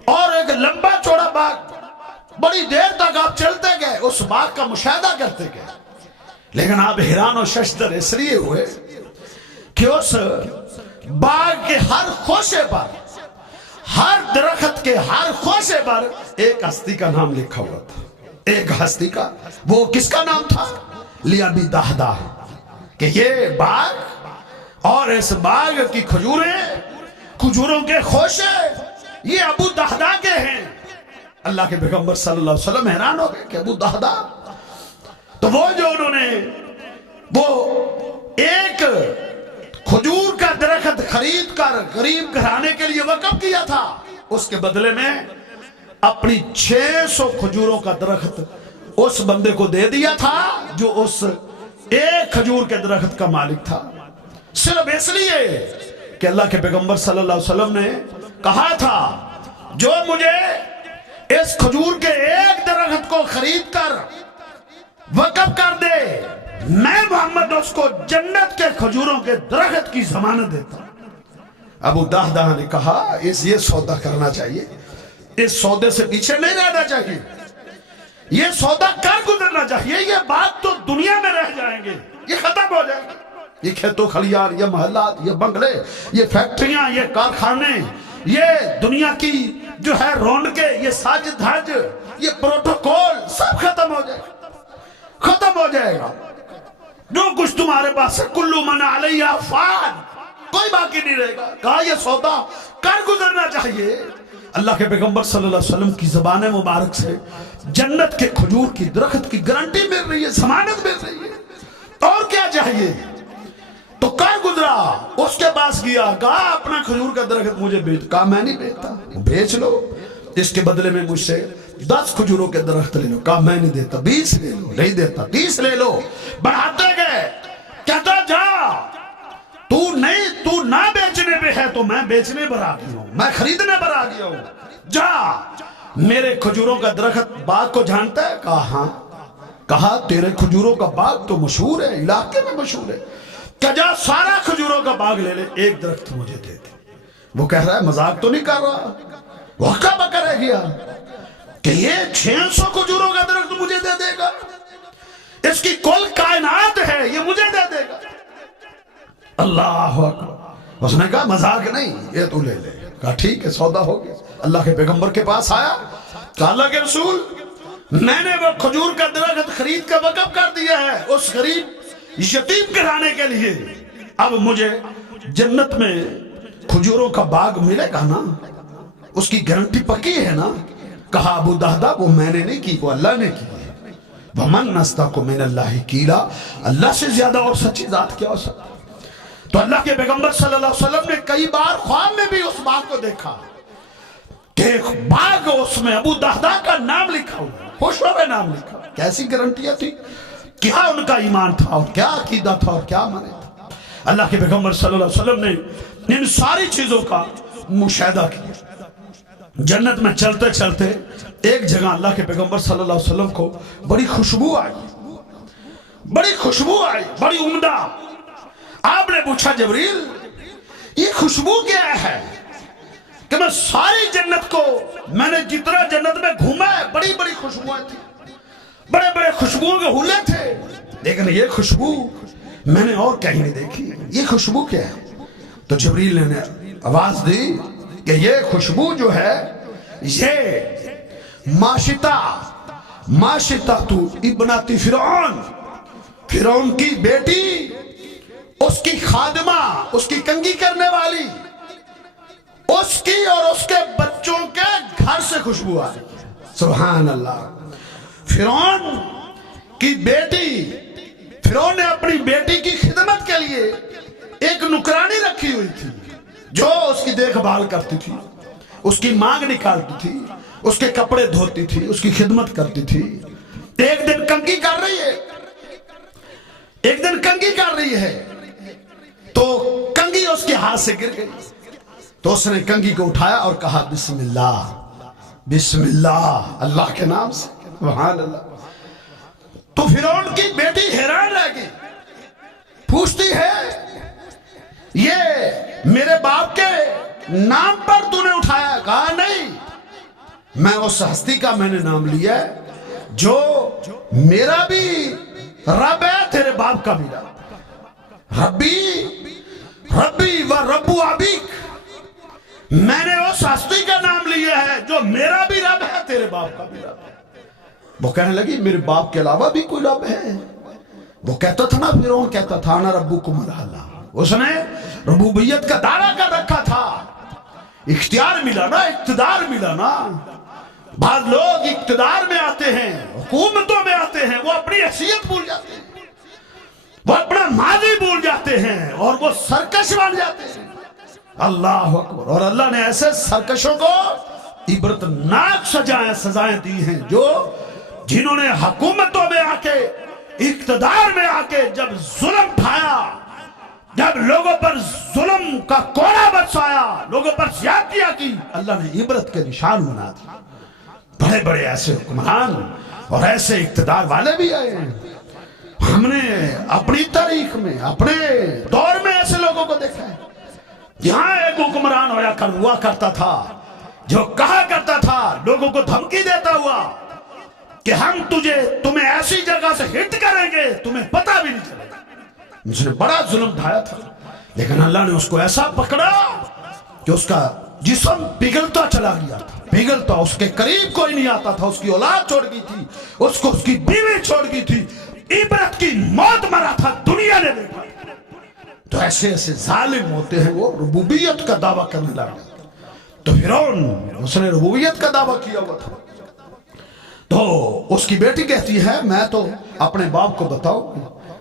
और एक लंबा चौड़ा बाग, बड़ी देर तक आप चलते गए, उस बाग का मुशाहिदा करते गए। लेकिन आप हैरान और शशदर इसलिए हुए कि उस बाग के हर खोशे पर, हर दरख्त के हर खोशे पर एक हस्ती का नाम लिखा हुआ था। एक हस्ती का, वो किसका नाम था? लियाबी दहदा। कि ये बाग और इस बाग की खजूरें, खजूरों के खोशे, ये अबू दहदा के हैं। अल्लाह के पैगंबर सल्लल्लाहु अलैहि वसल्लम हैरान हो गए कि अबू दहदा, तो वो जो उन्होंने वो एक खजूर का दरख्त खरीद कर गरीब घराने के लिए वक़्फ़ किया था, उसके बदले में अपनी 600 खजूरों का दरख्त उस बंदे को दे दिया था जो उस एक खजूर के दरख्त का मालिक था। सिर्फ इसलिए कि अल्लाह के पैगंबर सल्लल्लाहु अलैहि वसल्लम ने कहा था, जो मुझे इस खजूर के एक दरख्त को खरीद कर वक़्फ़ कर दे, मैं मोहम्मद उसको जन्नत के खजूरों के दरख्त की जमानत देता। अबू दहदा ने कहा, ये सौदा करना चाहिए, इस सौदे से पीछे नहीं रहना चाहिए, ये सौदा कर गुजरना चाहिए। ये बात तो दुनिया में रह जाएंगे, ये खत्म हो जाएगा। ये खेतों खलियान, ये महल्लात, ये बंगले, ये फैक्ट्रियां, ये कारखाने, ये दुनिया की जो है रौनके, ये साज धज, ये प्रोटोकॉल सब खत्म हो जाएगा, खत्म हो जाएगा। जो कुछ तुम्हारे पास है, कुल्लू मन अलैहा फान, कोई बाकी नहीं रहेगा। कहा ये सौदा कर गुजरना चाहिए। अल्लाह के पैगंबर सल्लल्लाहु अलैहि वसल्लम की ज़बान मुबारक से जन्नत के खजूर की दरख्त की गारंटी मिल रही है, जमानत मिल रही है, और क्या चाहिए? तो कर गुजरा, उसके पास गया, कहा अपना खजूर का दरख्त मुझे बेच। कहा मैं नहीं बेचता, बेच लो, इसके बदले में मुझसे 10 खजूरों के दरख्त ले लो। कहा मैं नहीं देता, 20 ले लो, नहीं देता, 30 ले लो। बढ़ाते गए, कहता जा, तू ना बेचने पे है तो मैं बेचने पर आ गया हूं, मैं खरीदने पर आ गया हूं। जा, मेरे खजूरों का दरख्त बाग को जानता है? कहा हाँ। कहा तेरे खजूरों का बाग तो मशहूर है, इलाके में मशहूर है। क्या जा सारा खजूरों का बाग ले ले, एक दरख्त मुझे दे दे। वो कह रहा है मजाक तो नहीं कर रहा, वो हक्का बक्का रह गया कि ये 600 खजूरों का दरख्त मुझे दे देगा, इसकी कुल कायनात है, ये मुझे दे देगा। अल्लाह अकबर। उसने कहा मजाक नहीं, ये तू ले ले। कहा ठीक है, सौदा हो गया। अल्लाह के पैगंबर के पास आया, कहा अल्लाह के रसूल, मैंने वो खजूर का दरख्त खरीद कर वक़्फ़ कर दिया है उस गरीब यतीम घराने के लिए, अब मुझे जन्नत में खजूरों का बाग मिलेगा ना, उसकी गारंटी पक्की है ना? कहा अबू दहदा, वो मैंने नहीं की, वो अल्लाह ने की है। वमन नस्तक़ु मिनल्लाहि कीला, अल्लाह से ज्यादा और सच्ची जात क्या हो सकता? तो अल्लाह के पैगंबर सल्लल्लाहु अलैहि वसल्लम ने कई बार ख्वाब में भी उस बाग को देखा कि एक बाग, उसमें अबू दहदा का नाम लिखा हुआ, खुशबू में नाम लिखा। कैसी गारंटियां थी, क्या उनका ईमान था और क्या अकीदा था और क्या माने था। अल्लाह के पैगंबर सल्लल्लाहु अलैहि वसल्लम ने इन सारी चीजों का मुशाहिदा किया। जन्नत में चलते चलते एक जगह अल्लाह के पैगंबर सल्लल्लाहु अलैहि वसल्लम को बड़ी खुशबू आई, बड़ी खुशबू आई, बड़ी उम्दा। आपने पूछा जबरील, ये खुशबू क्या है? कि मैं सारी जन्नत को, मैंने जितना जन्नत में घूमा है, बड़ी बड़ी खुशबुएं थी, बड़े बड़े खुशबुओं के हुले थे, लेकिन ये खुशबू मैंने और कहीं नहीं देखी। ये खुशबू क्या है? तो जबरील ने आवाज दी कि ये खुशबू जो है, ये माशिता तू इब्नती फिरौन, फिरौन की बेटी, उसकी खादिमा, उसकी कंगी करने वाली, उसकी और उसके बच्चों के घर से खुशबू आ रही। सुभान अल्लाह। फिरौन की बेटी, फिरौन ने अपनी बेटी की खिदमत के लिए एक नुकरानी रखी हुई थी जो उसकी देखभाल करती थी, उसकी मांग निकालती थी, उसके कपड़े धोती थी, उसकी खिदमत करती थी। एक दिन कंघी कर रही है, एक दिन कंघी कर रही है तो कंघी उसके हाथ से गिर गई। तो उसने कंघी को उठाया और कहा बिस्मिल्लाह, बिस्मिल्लाह, अल्लाह के नाम से, सुभान अल्लाह। तो फिरौन की बेटी हैरान रह गई, पूछती है ये मेरे बाप के नाम पर तूने उठाया? कहा नहीं, मैं उस हस्ती का मैंने नाम लिया जो मेरा भी रब है, तेरे बाप का भी रब। रब्बी रब्बी व रब्बू अबीक, मैंने उस हस्ती का नाम लिया है जो मेरा भी रब है, तेरे बाप का भी रब है। वो कहने लगी मेरे बाप के अलावा भी कोई रब है? वो कहता था ना, फिरौन कहता था ना रब्बुकुमुल आला, उसने रबूबियत का दावा कर रखा था। इख्तियार मिला ना, इक्तदार मिला ना। बाद लोग इक्तदार में आते हैं, हुकूमतों में आते हैं, वो अपनी हैसियत भूल जाते हैं, वो अपना माजी भूल जाते हैं और वो सरकश बन जाते हैं। अल्लाह अकबर। और अल्लाह ने ऐसे सरकशों को इबरतनाक सजाएं दी हैं जो जिन्होंने हुकूमतों में आके, इक्तदार में आके जब जुल्म ढाया, जब लोगों पर जुल्म का कोड़ा बरसाया, लोगों पर ज्यादतियां की, अल्लाह ने इबरत के निशान बना दिए। बड़े बड़े ऐसे हुक्मरान और ऐसे इक्तदार वाले भी आए हैं। हमने अपनी तारीख में, अपने दौर में ऐसे लोगों को देखा है। यहां एक हुक्मरान हुआ करता था जो कहा करता था, लोगों को धमकी देता हुआ कि हम तुम्हें ऐसी जगह से हिट करेंगे तुम्हें पता भी नहीं चलेगा। उसने बड़ा जुल्म ढाया था, लेकिन अल्लाह ने उसको ऐसा पकड़ा कि उसका जिस्म पिघलता चला गया था, पिघलता, उसके करीब कोई नहीं आता था। उसकी औलाद छोड़ गई थी, उसको उसकी बीवी छोड़ गई थी, इबरत की मौत मरा था, दुनिया ने देखा। तो ऐसे ऐसे जालिम होते हैं, वो रुबूबियत का दावा करने लगे। तो फिरौन, उसने रुबूबियत का दावा किया हुआ था। तो उसकी बेटी कहती है मैं तो अपने बाप को बताऊंगी।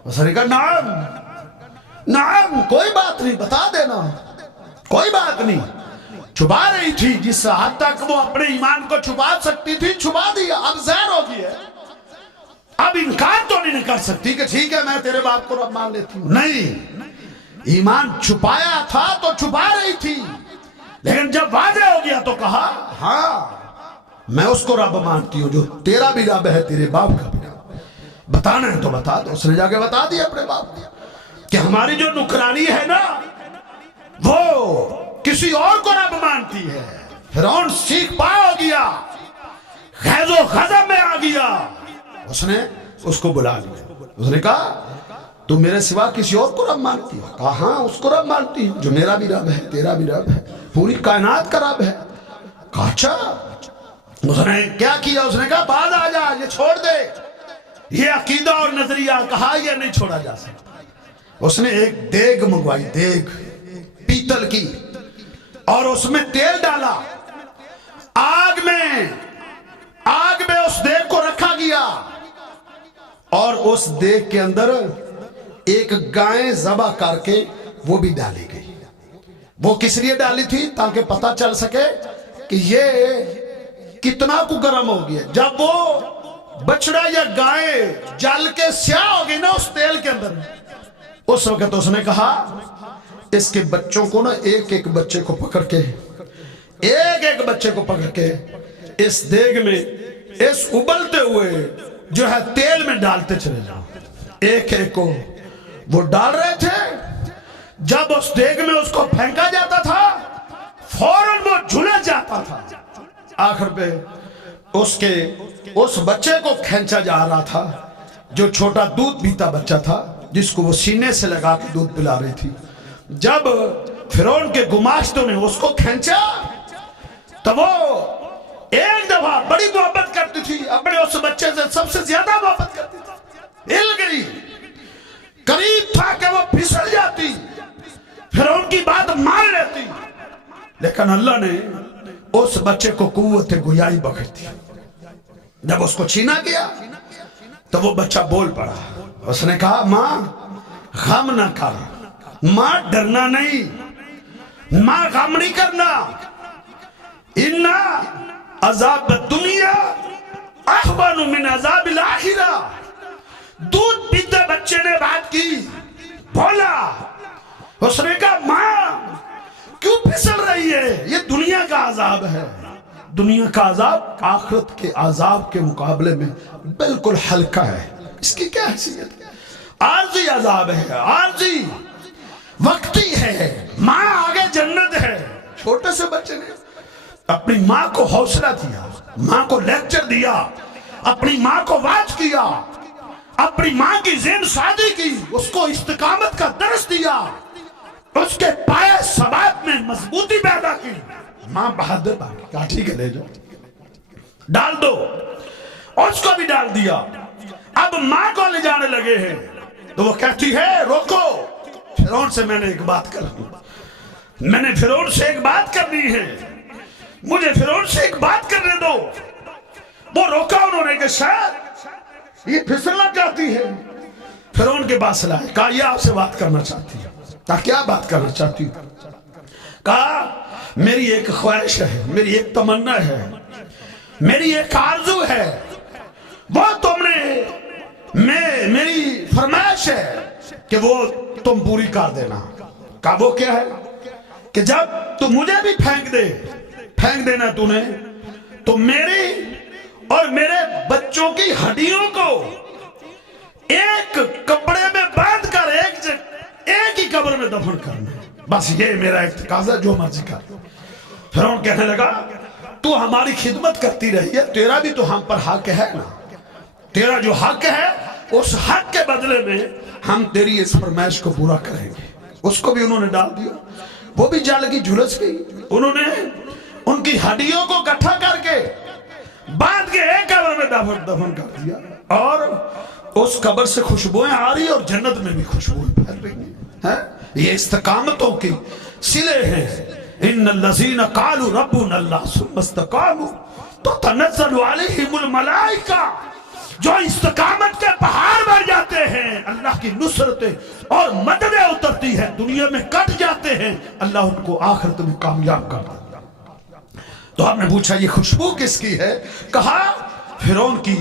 उसने कहा नाम नाम, कोई बात नहीं, बता देना, कोई बात नहीं। छुपा रही थी, जिस हद तक वो अपने ईमान को छुपा सकती थी छुपा दिया। अब ज़ाहिर हो गई है, अब इनकार तो नहीं कर सकती कि ठीक है मैं तेरे बाप को रब मान लेती हूं। नहीं, ईमान छुपाया था तो छुपा रही थी, लेकिन जब वादे हो गया तो कहा हाँ मैं उसको रब मानती हूं जो तेरा भी रब है, तेरे बाप का भी रब। बताना है तो बता दो। उसने जाके बता दिया अपने बाप को कि हमारी जो नुकरानी है ना वो किसी और को रब मानती है। फिरौन सीख पा हो गया, गैज़ो गज़ब में आ गया। उसने उसको बुला लिया। उसने कहा तू मेरे सिवा किसी और को रब मानती है? कहा हाँ उसको रब मानती हूं जो मेरा भी रब है, तेरा भी रब है, पूरी कायनात का रब है। कहा अच्छा। उसने क्या किया? उसने कहा बाद आ जा, ये छोड़ दे, ये अकीदा और नजरिया। कहा ये नहीं छोड़ा जा सकता। उसने एक देग मंगवाई, देग पीतल की, और उसमें तेल डाला, आग में उस देग को रखा गया, और उस देग के अंदर एक गाय ज़बह करके वो भी डाली गई। वो किस लिए डाली थी? ताकि पता चल सके कि ये कितना को गर्म हो गया। जब वो बछड़ा या गाय जल के स्याह हो गई ना उस तेल के अंदर, उस वक्त उसने कहा इसके बच्चों को ना, एक एक बच्चे को पकड़ के, एक एक बच्चे को पकड़ के इस देग में, इस उबलते हुए जो है तेल में डालते चले जाओ। एक एक को वो डाल रहे थे। जब उस देग में उसको फेंका जाता था फौरन वो झुलस जाता था। आखिर पे उस बच्चे को खींचा जा रहा था जो छोटा दूध पीता बच्चा था, जिसको वो सीने से लगा के दूध पिला रही थी। जब फिरौन के गुमाश्तों ने उसको खींचा तो वो एक दफा बड़ी मोहब्बत करती थी अपने उस बच्चे से, सबसे ज्यादा मोहब्बत करती थी। हिल गई, करीब था कि वो फिसल जाती, फिरौन की बात मान लेती, लेकिन अल्लाह ने उस बच्चे को कुव्वत गोयाई बख्श दी। जब उसको छीना गया تو وہ بچہ بول پڑا، اس نے کہا ماں غم نہ کر، ماں ڈرنا نہیں، ماں غم نہیں کرنا، اِنَّا عذاب الدنیا احوان من عذاب الاخرہ۔ دودھ پیتے بچے نے بات کی، بولا، اس نے کہا ماں کیوں پھسل رہی ہے؟ یہ دنیا کا عذاب ہے، دنیا کا عذاب آخرت کے عذاب کے مقابلے میں بالکل ہلکا ہے، اس کی کیا حیثیت ہے؟ عارضی عذاب ہے، عارضی وقتی ہے، ماں آگے جنت ہے۔ چھوٹے سے بچے نے اپنی ماں کو حوصلہ دیا، ماں کو لیکچر دیا، اپنی ماں کو واعظ کیا، اپنی ماں کی ذہن سازی کی، اس کو استقامت کا درس دیا، اس کے پائے ثبات میں مضبوطی پیدا کی۔ ماں بہادر باقی کہا ٹھیک ہے لے جاؤ، ڈال دو، اس کو بھی ڈال دیا۔ اب ماں کو لے جانے لگے ہیں تو وہ کہتی ہے روکو، فرعون سے میں نے ایک بات کرنی، میں نے فرعون سے ایک بات کرنی ہے، مجھے فرعون سے ایک بات کرنے دو۔ وہ روکا انہوں نے کہ شاید یہ پھسلنا چاہتی ہے، فرعون کے پاس لائے، کہا یہ آپ سے بات کرنا چاہتی ہے۔ کہا کیا بات کرنا چاہتی ہے؟ کہا میری ایک خواہش ہے، میری ایک تمنا ہے، میری ایک آرزو ہے، وہ تم نے میری فرمائش ہے کہ وہ تم پوری کر دینا۔ کہا وہ کیا ہے؟ کہ جب تو مجھے بھی پھینک دینا تو نے، تو میری اور میرے بچوں کی ہڈیوں کو ایک کپڑے میں باندھ کر ایک ہی قبر میں دفن کرنا، بس یہ میرا ایک تقاضا، جو مرضی کر۔ فرعون کہنے لگا تو ہماری خدمت کرتی رہی ہے، تیرا بھی تو ہم پر حق ہے نا، تیرا جو حق ہے اس حق کے بدلے میں ہم تیری اس فرمائش کو پورا کریں گے۔ اس کو بھی انہوں نے ڈال دیا، وہ بھی جل گئی، جھلس گئی۔ انہوں نے ان کی ہڈیوں کو اکٹھا کر کے باندھ کے ایک قبر میں دفن کر دیا، اور اس قبر سے خوشبوئیں آ رہی اور جنت میں بھی خوشبوئیں پھیل رہی ہیں۔ یہ استقامتوں کی سلے ہیں۔ ان الذین قالوا ربنا اللہ ثم استقاموا تتنزل علیہم الملائکہ، جو استقامت کے پہاڑ بڑھ جاتے ہیں اللہ کی نصرتیں اور مددیں اترتی ہیں، دنیا میں کٹ جاتے ہیں، اللہ ان کو آخرت میں کامیاب کر دیتا۔ تو آپ نے پوچھا یہ خوشبو کس کی ہے؟ کہا فرعون کی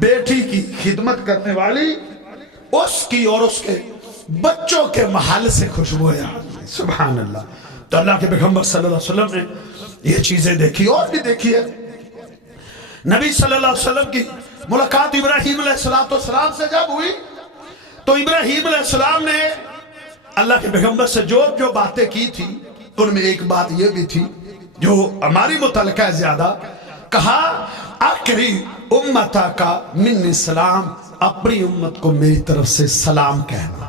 بیٹی کی خدمت کرنے والی اس کی اور اس کے بچوں کے محل سے خوشبو ہے۔ سبحان اللہ۔ تو اللہ کے پیغمبر صلی اللہ علیہ وسلم نے یہ چیزیں دیکھی اور بھی دیکھی ہے۔ نبی صلی اللہ علیہ وسلم کی ملاقات ابراہیم علیہ السلام سے جب ہوئی تو ابراہیم علیہ السلام نے اللہ کے پیغمبر سے جو باتیں کی تھی، ان میں ایک بات یہ بھی تھی جو ہماری متعلقہ ہے زیادہ، کہا اقری امتا کا من سلام، اپنی امت کو میری طرف سے سلام کہنا۔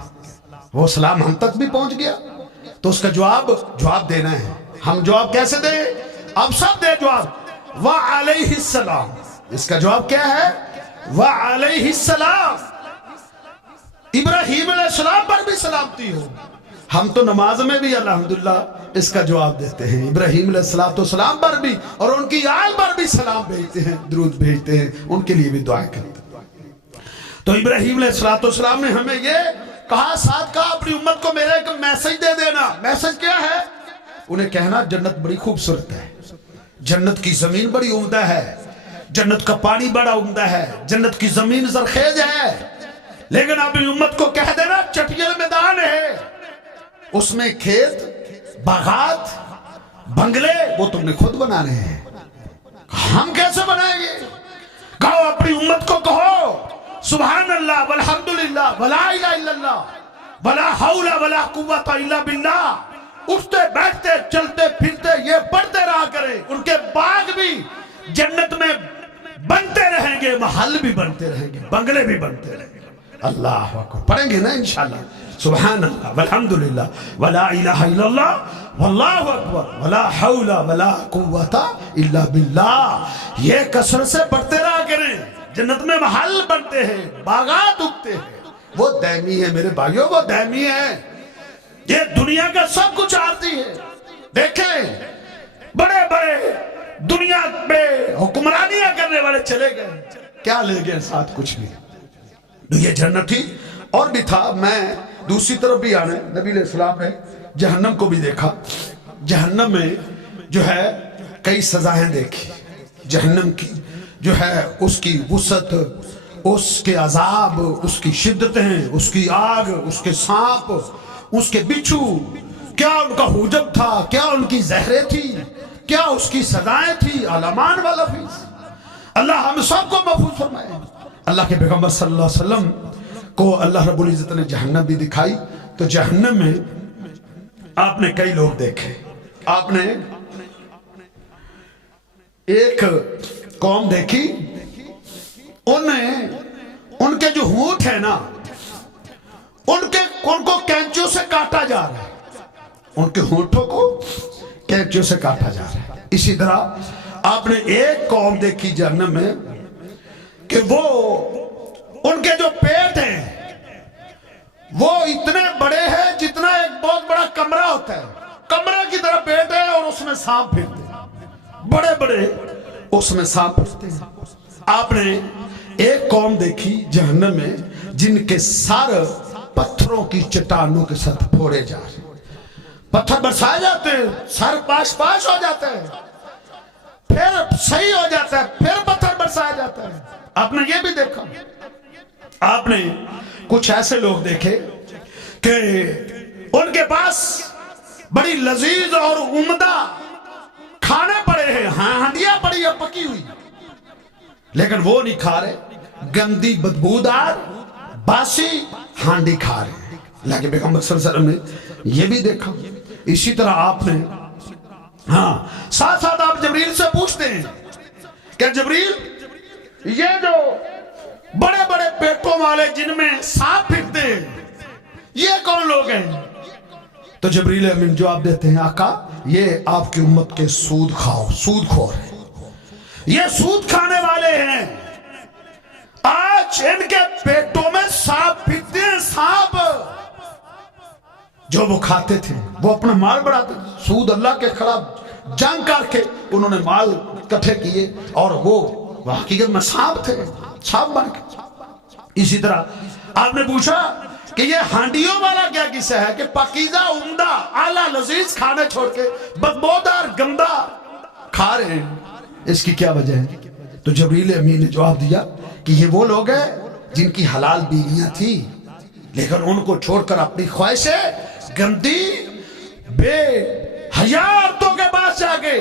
وہ سلام ہم تک بھی پہنچ گیا، تو اس کا جواب دینا ہے۔ ہم جواب کیسے دیں؟ اب سب دے جواب، وعلیہ السلام۔ اس کا جواب کیا ہے؟ وعلیہ السلام۔ ابراہیم علیہ السلام پر بھی سلامتی ہو۔ ہم تو نماز میں بھی الحمدللہ اس کا جواب دیتے ہیں، ابراہیم علیہ السلام پر بھی اور ان کی آل پر بھی سلام بھیجتے ہیں، درود بھیجتے ہیں، ان کے لیے بھی دعائیں کرتے ہیں۔ تو ابراہیم علیہ السلام نے ہمیں یہ کہا، ساتھ کہا اپنی امت کو میرے ایک میسج دے دینا۔ میسج کیا ہے؟ انہیں کہنا جنت بڑی خوبصورت ہے، جنت کی زمین بڑی عمدہ ہے، جنت کا پانی بڑا عمدہ ہے، جنت کی زمین زرخیز ہے، لیکن اپنی امت کو کہہ دینا چٹیل میدان ہے، اس میں کھیت، باغات، بنگلے وہ تم نے خود بنانے ہیں، ہم کیسے بنائیں گے؟ کہو اپنی امت کو کہو سبحان اللہ والحمدللہ ولا الہ الا اللہ ولا حول ولا قوت الا باللہ، اٹھتے بیٹھتے چلتے پھرتے یہ پڑھتے رہا کرے، ان کے باغ بھی جنت میں بنتے رہیں گے، محل بھی بنتے رہیں گے، بنگلے بھی بنتے رہیں گے۔ اللہ اکبر، پڑھیں گے نا انشاءاللہ، سبحان اللہ والحمدللہ ولا الہ الا اللہ واللہ اکبر ولا حول ولا قوت الا باللہ، یہ کثرت سے پڑھتے رہا کریں، جنت میں محل بنتے ہیں، باغات اگتے ہیں، وہ دائمی ہے میرے بھائیوں، وہ دائمی ہے۔ یہ دنیا کا سب کچھ آتی ہے، دیکھیں بڑے بڑے دنیا پہ حکمرانیاں کرنے والے چلے گئے، کیا لے گئے ساتھ؟ کچھ بھی۔ تو یہ جنت تھی. اور بھی تھا, میں دوسری طرف بھی آنے, نبی علیہ السلام نے جہنم کو بھی دیکھا. جہنم میں جو ہے کئی سزائیں دیکھی. جہنم کی جو ہے اس کی وسعت, اس کے عذاب, اس کی شدتیں, اس کی آگ, اس کے سانپ, اس کے بچھو, کیا ان کا حجب تھا, کیا ان کی زہریں تھی, کیا اس کی سزائیں تھی. علمان والا فیس. اللہ ہم سب کو محفوظ فرمائے. اللہ کے پیغمبر صلی اللہ علیہ وسلم کو اللہ رب العزت نے جہنم بھی دکھائی. تو جہنم میں آپ نے کئی لوگ دیکھے. آپ نے ایک قوم دیکھی, ان کے جو ہونٹ ہے نا, ان کو کینچوں سے کاٹا جا رہا ہے. ان کے ہونٹوں کو کینچوں سے کاٹا جا رہا ہے. اسی طرح آپ نے ایک قوم دیکھی جہنم میں کہ وہ ان کے جو پیٹ ہیں وہ اتنے بڑے ہیں جتنا ایک بہت بڑا کمرہ ہوتا ہے. کمرہ کی طرح پیٹ ہے اور اس میں سانپ پھرتے ہیں, بڑے بڑے اس میں سانپ پھرتے ہیں. آپ نے ایک قوم دیکھی جہنم میں جن کے سر پتھروں کی چٹانوں کے ساتھ پھوڑے جا رہے. پتھر برسائے جاتے ہیں, سر پاش ہو جاتے ہیں, پھر صحیح ہو جاتا ہے, پھر پتھر برسایا جاتا ہے. آپ نے یہ بھی دیکھا. آپ نے کچھ ایسے لوگ دیکھے کہ ان کے پاس بڑی لذیذ اور عمدہ کھانے پڑے ہیں, ہانڈیاں پڑی ہیں پکی ہوئی, لیکن وہ نہیں کھا رہے. گندی بدبودار باسی ہانڈی کھا رہے ہیں. اللہ کے پیغمبر صلی اللہ علیہ وسلم نے یہ بھی دیکھا. اسی طرح آپ نے ساتھ ساتھ آپ جبریل سے پوچھتے ہیں کہ جبریل یہ جو بڑے بڑے پیٹوں والے جن میں سانپ پھرتے ہیں یہ کون لوگ ہیں؟ تو جبریل امین جواب دیتے ہیں آقا یہ آپ کی امت کے سود خور ہیں, یہ سود کھانے والے ہیں. آج ان کے پیٹوں میں سانپ پھرتے ہیں. سانپ جو وہ کھاتے تھے وہ اپنا مال بڑھاتے تھے. سود اللہ کے خلاف جنگ کر کے انہوں نے مال اکٹھے کیے اور وہ حقیقت میں سانپ تھے, سانپ بن کے. اسی طرح آپ نے پوچھا کہ یہ ہانڈیوں والا کیا قصہ ہے کہ پاکیزہ عمدہ اعلیٰ لذیذ کھانے چھوڑ کے بدبودار گندا کھا رہے ہیں, اس کی کیا وجہ ہے؟ تو جبریل امین نے جواب دیا کہ یہ وہ لوگ ہیں جن کی حلال بیویاں تھی لیکن ان کو چھوڑ کر اپنی خواہشیں گندی بے حیا عورتوں کے پاس جا کے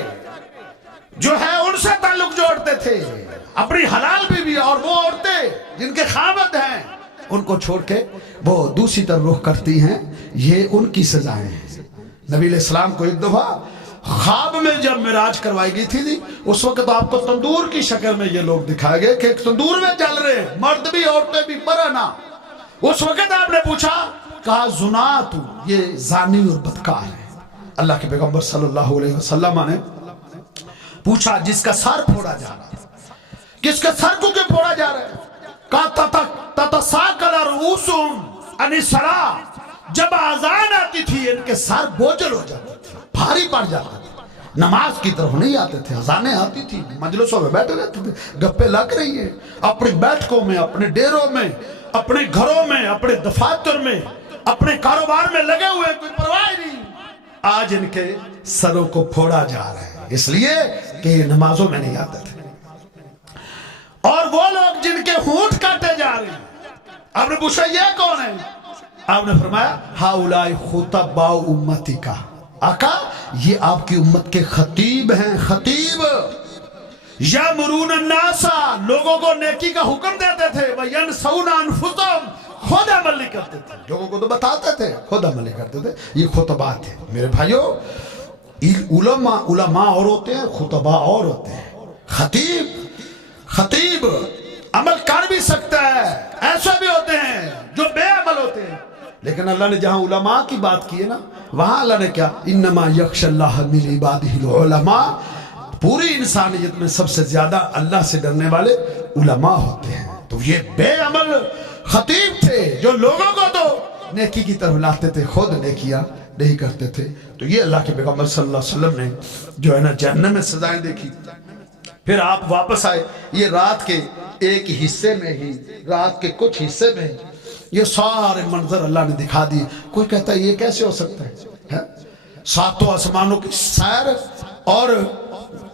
جو ہے ان سے تعلق جوڑتے تھے. اپنی حلال بیوی اور وہ عورتیں جن کے خاوند ہیں ان کو چھوڑ کے وہ دوسری طرف رخ کرتی ہیں. یہ ان کی سزائیں ہیں. نبی علیہ السلام کو ایک دفعہ خواب میں جب معراج کروائی گئی تھی اس وقت آپ کو تندور کی شکل میں یہ لوگ دکھائے گئے کہ ایک تندور میں جل رہے ہیں, مرد بھی عورتیں بھی پرانا. اس وقت آپ نے پوچھا, کہا زنات, یہ زانی اور بدکار ہے. اللہ کے پیغمبر صلی اللہ علیہ وسلم نے پوچھا جس کا سر پھوڑا جا رہا ہے, کس کا سر کو کیوں پھوڑا جا رہا ہے؟ کہا تتساقل رؤوسہم عن الصلاۃ, جب اذان آتی تھی ان کے سر بوجھل ہو جاتے تھے, بھاری پڑ جاتے تھے, نماز کی طرف نہیں آتے تھے. اذانیں آتی تھی, مجلسوں میں بیٹھے رہتے تھے, گپے لگ رہی ہیں اپنی بیٹھکوں میں, اپنے ڈیروں میں, اپنے گھروں میں, اپنے دفاتر میں, اپنے کاروبار میں لگے ہوئے, کوئی پرواہ نہیں. آج ان کے سروں کو پھوڑا جا رہا ہے اس لیے کہ یہ نمازوں میں نہیں آتے تھے. اور وہ لوگ جن کے ہونٹ کاٹے جا رہے ہیں, آپ نے پوچھا یہ کون ہے؟ آپ نے فرمایا ہاؤلائی خطباء امتی کا. آقا یہ آپ کی امت کے خطیب ہیں. خطیب یامرون الناس, لوگوں کو نیکی کا حکم دیتے تھے, وینسون انفسہم, خود عمل نہیں کرتے تھے. لوگوں کو تو بتاتے تھے, خود عمل نہیں کرتے تھے. یہ خطباء تھے. میرے بھائیو, علماء اور ہوتے ہیں, خطباء اور ہوتے ہیں. خطیب عمل کر بھی سکتا ہے, ایسے بھی ہوتے ہیں جو بے عمل ہوتے ہیں. لیکن اللہ نے جہاں علماء کی بات کی ہے نا, وہاں اللہ نے کیا, انما یخشی اللہ من عبادہ العلماء, پوری انسانیت میں سب سے زیادہ اللہ سے ڈرنے والے علماء ہوتے ہیں. تو یہ بے عمل خطیب تھے جو لوگوں کو تو نیکی کی طرف لاتے تھے, خود نیکیاں نہیں کرتے تھے. تو یہ اللہ کے پیغمبر صلی اللہ علیہ وسلم نے جو ہے نا جہنم میں سزائیں دیکھی. پھر آپ واپس آئے, یہ رات کے ایک حصے میں ہی، رات کے کچھ حصے میں یہ سارے منظر اللہ نے دکھا دی۔ کوئی کہتا ہے یہ کیسے ہو سکتا ہے؟ ساتوں آسمانوں کی سیر اور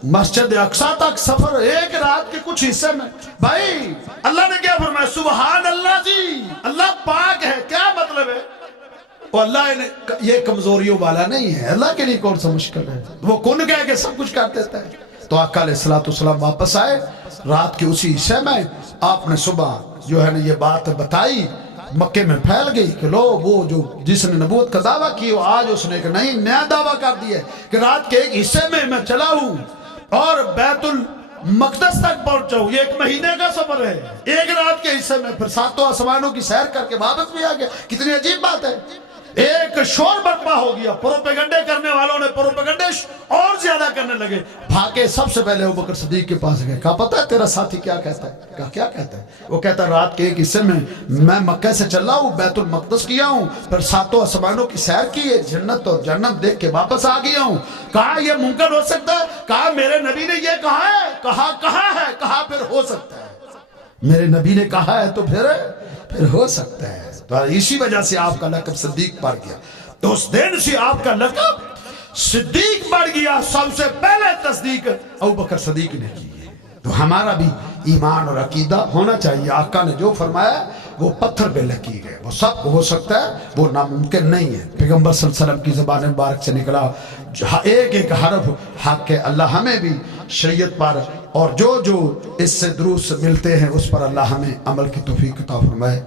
مسجد اقصی تک سفر ایک رات کے کچھ حصے میں۔ بھائی اللہ نے کیا فرمایا؟ سبحان اللہ جی، اللہ پاک ہے۔ کیا مطلب ہے؟ وہ اللہ یہ کمزوریوں والا نہیں ہے، اللہ کے لیے کون سا مشکل ہے، وہ کن کہہ کے سب کچھ کر دیتا ہے۔ تو آقا علیہ السلام واپس آئے رات کے اسی حصے میں، آپ نے صبح جو ہے نا یہ بات بتائی، مکے میں پھیل گئی کہ لو وہ جو جس نے نبوت کا دعویٰ کی وہ آج اس نے ایک نیا دعویٰ کر دیا ہے کہ رات کے ایک حصے میں چلا ہوں اور بیت المقدس تک پہنچا ہوں۔ یہ ایک مہینے کا سفر ہے، ایک رات کے حصے میں، پھر ساتوں آسمانوں کی سیر کر کے واپس بھی آ گیا۔ کتنی عجیب بات ہے۔ ایک شور برپا ہو گیا، پروپیگنڈے کرنے والوں نے پروپیگنڈے اور زیادہ کرنے لگے، بھاگے سب سے پہلے ابوبکر صدیق کے پاس گئے، کہا پتہ ہے تیرا ساتھی کیا کہتا ہے؟ کہا کیا کہتا ہے؟ وہ کہتا ہے رات کے ایک حصے میں مکہ سے چلا ہوں، بیت المقدس کیا ہوں، پھر ساتوں آسمانوں کی سیر کی ہے، جنت اور جنت دیکھ کے واپس آ گیا ہوں۔ کہا یہ ممکن ہو سکتا ہے؟ کہا میرے نبی نے یہ کہا ہے۔ کہا کہاں ہے؟ کہا پھر ہو سکتا ہے، میرے نبی نے کہا ہے تو پھر ہو سکتا ہے۔ تو اسی وجہ سے آپ کا لقب صدیق پڑ گیا، تو اس دن سے آپ کا لقب صدیق پڑ گیا۔ سب سے پہلے تصدیق ابوبکر صدیق نے کی ہے۔ تو ہمارا بھی ایمان اور عقیدہ ہونا چاہیے، آقا نے جو فرمایا وہ پتھر پہ لکیر ہے، وہ سب کو ہو سکتا ہے، وہ ناممکن نہیں ہے۔ پیغمبر صلی اللہ علیہ وسلم کی زبان مبارک سے نکلا ایک ایک حرف حق ہے۔ اللہ ہمیں بھی شریعت پر اور جو اس سے دروس ملتے ہیں اس پر اللہ ہمیں عمل کی توفیق عطا فرمائے۔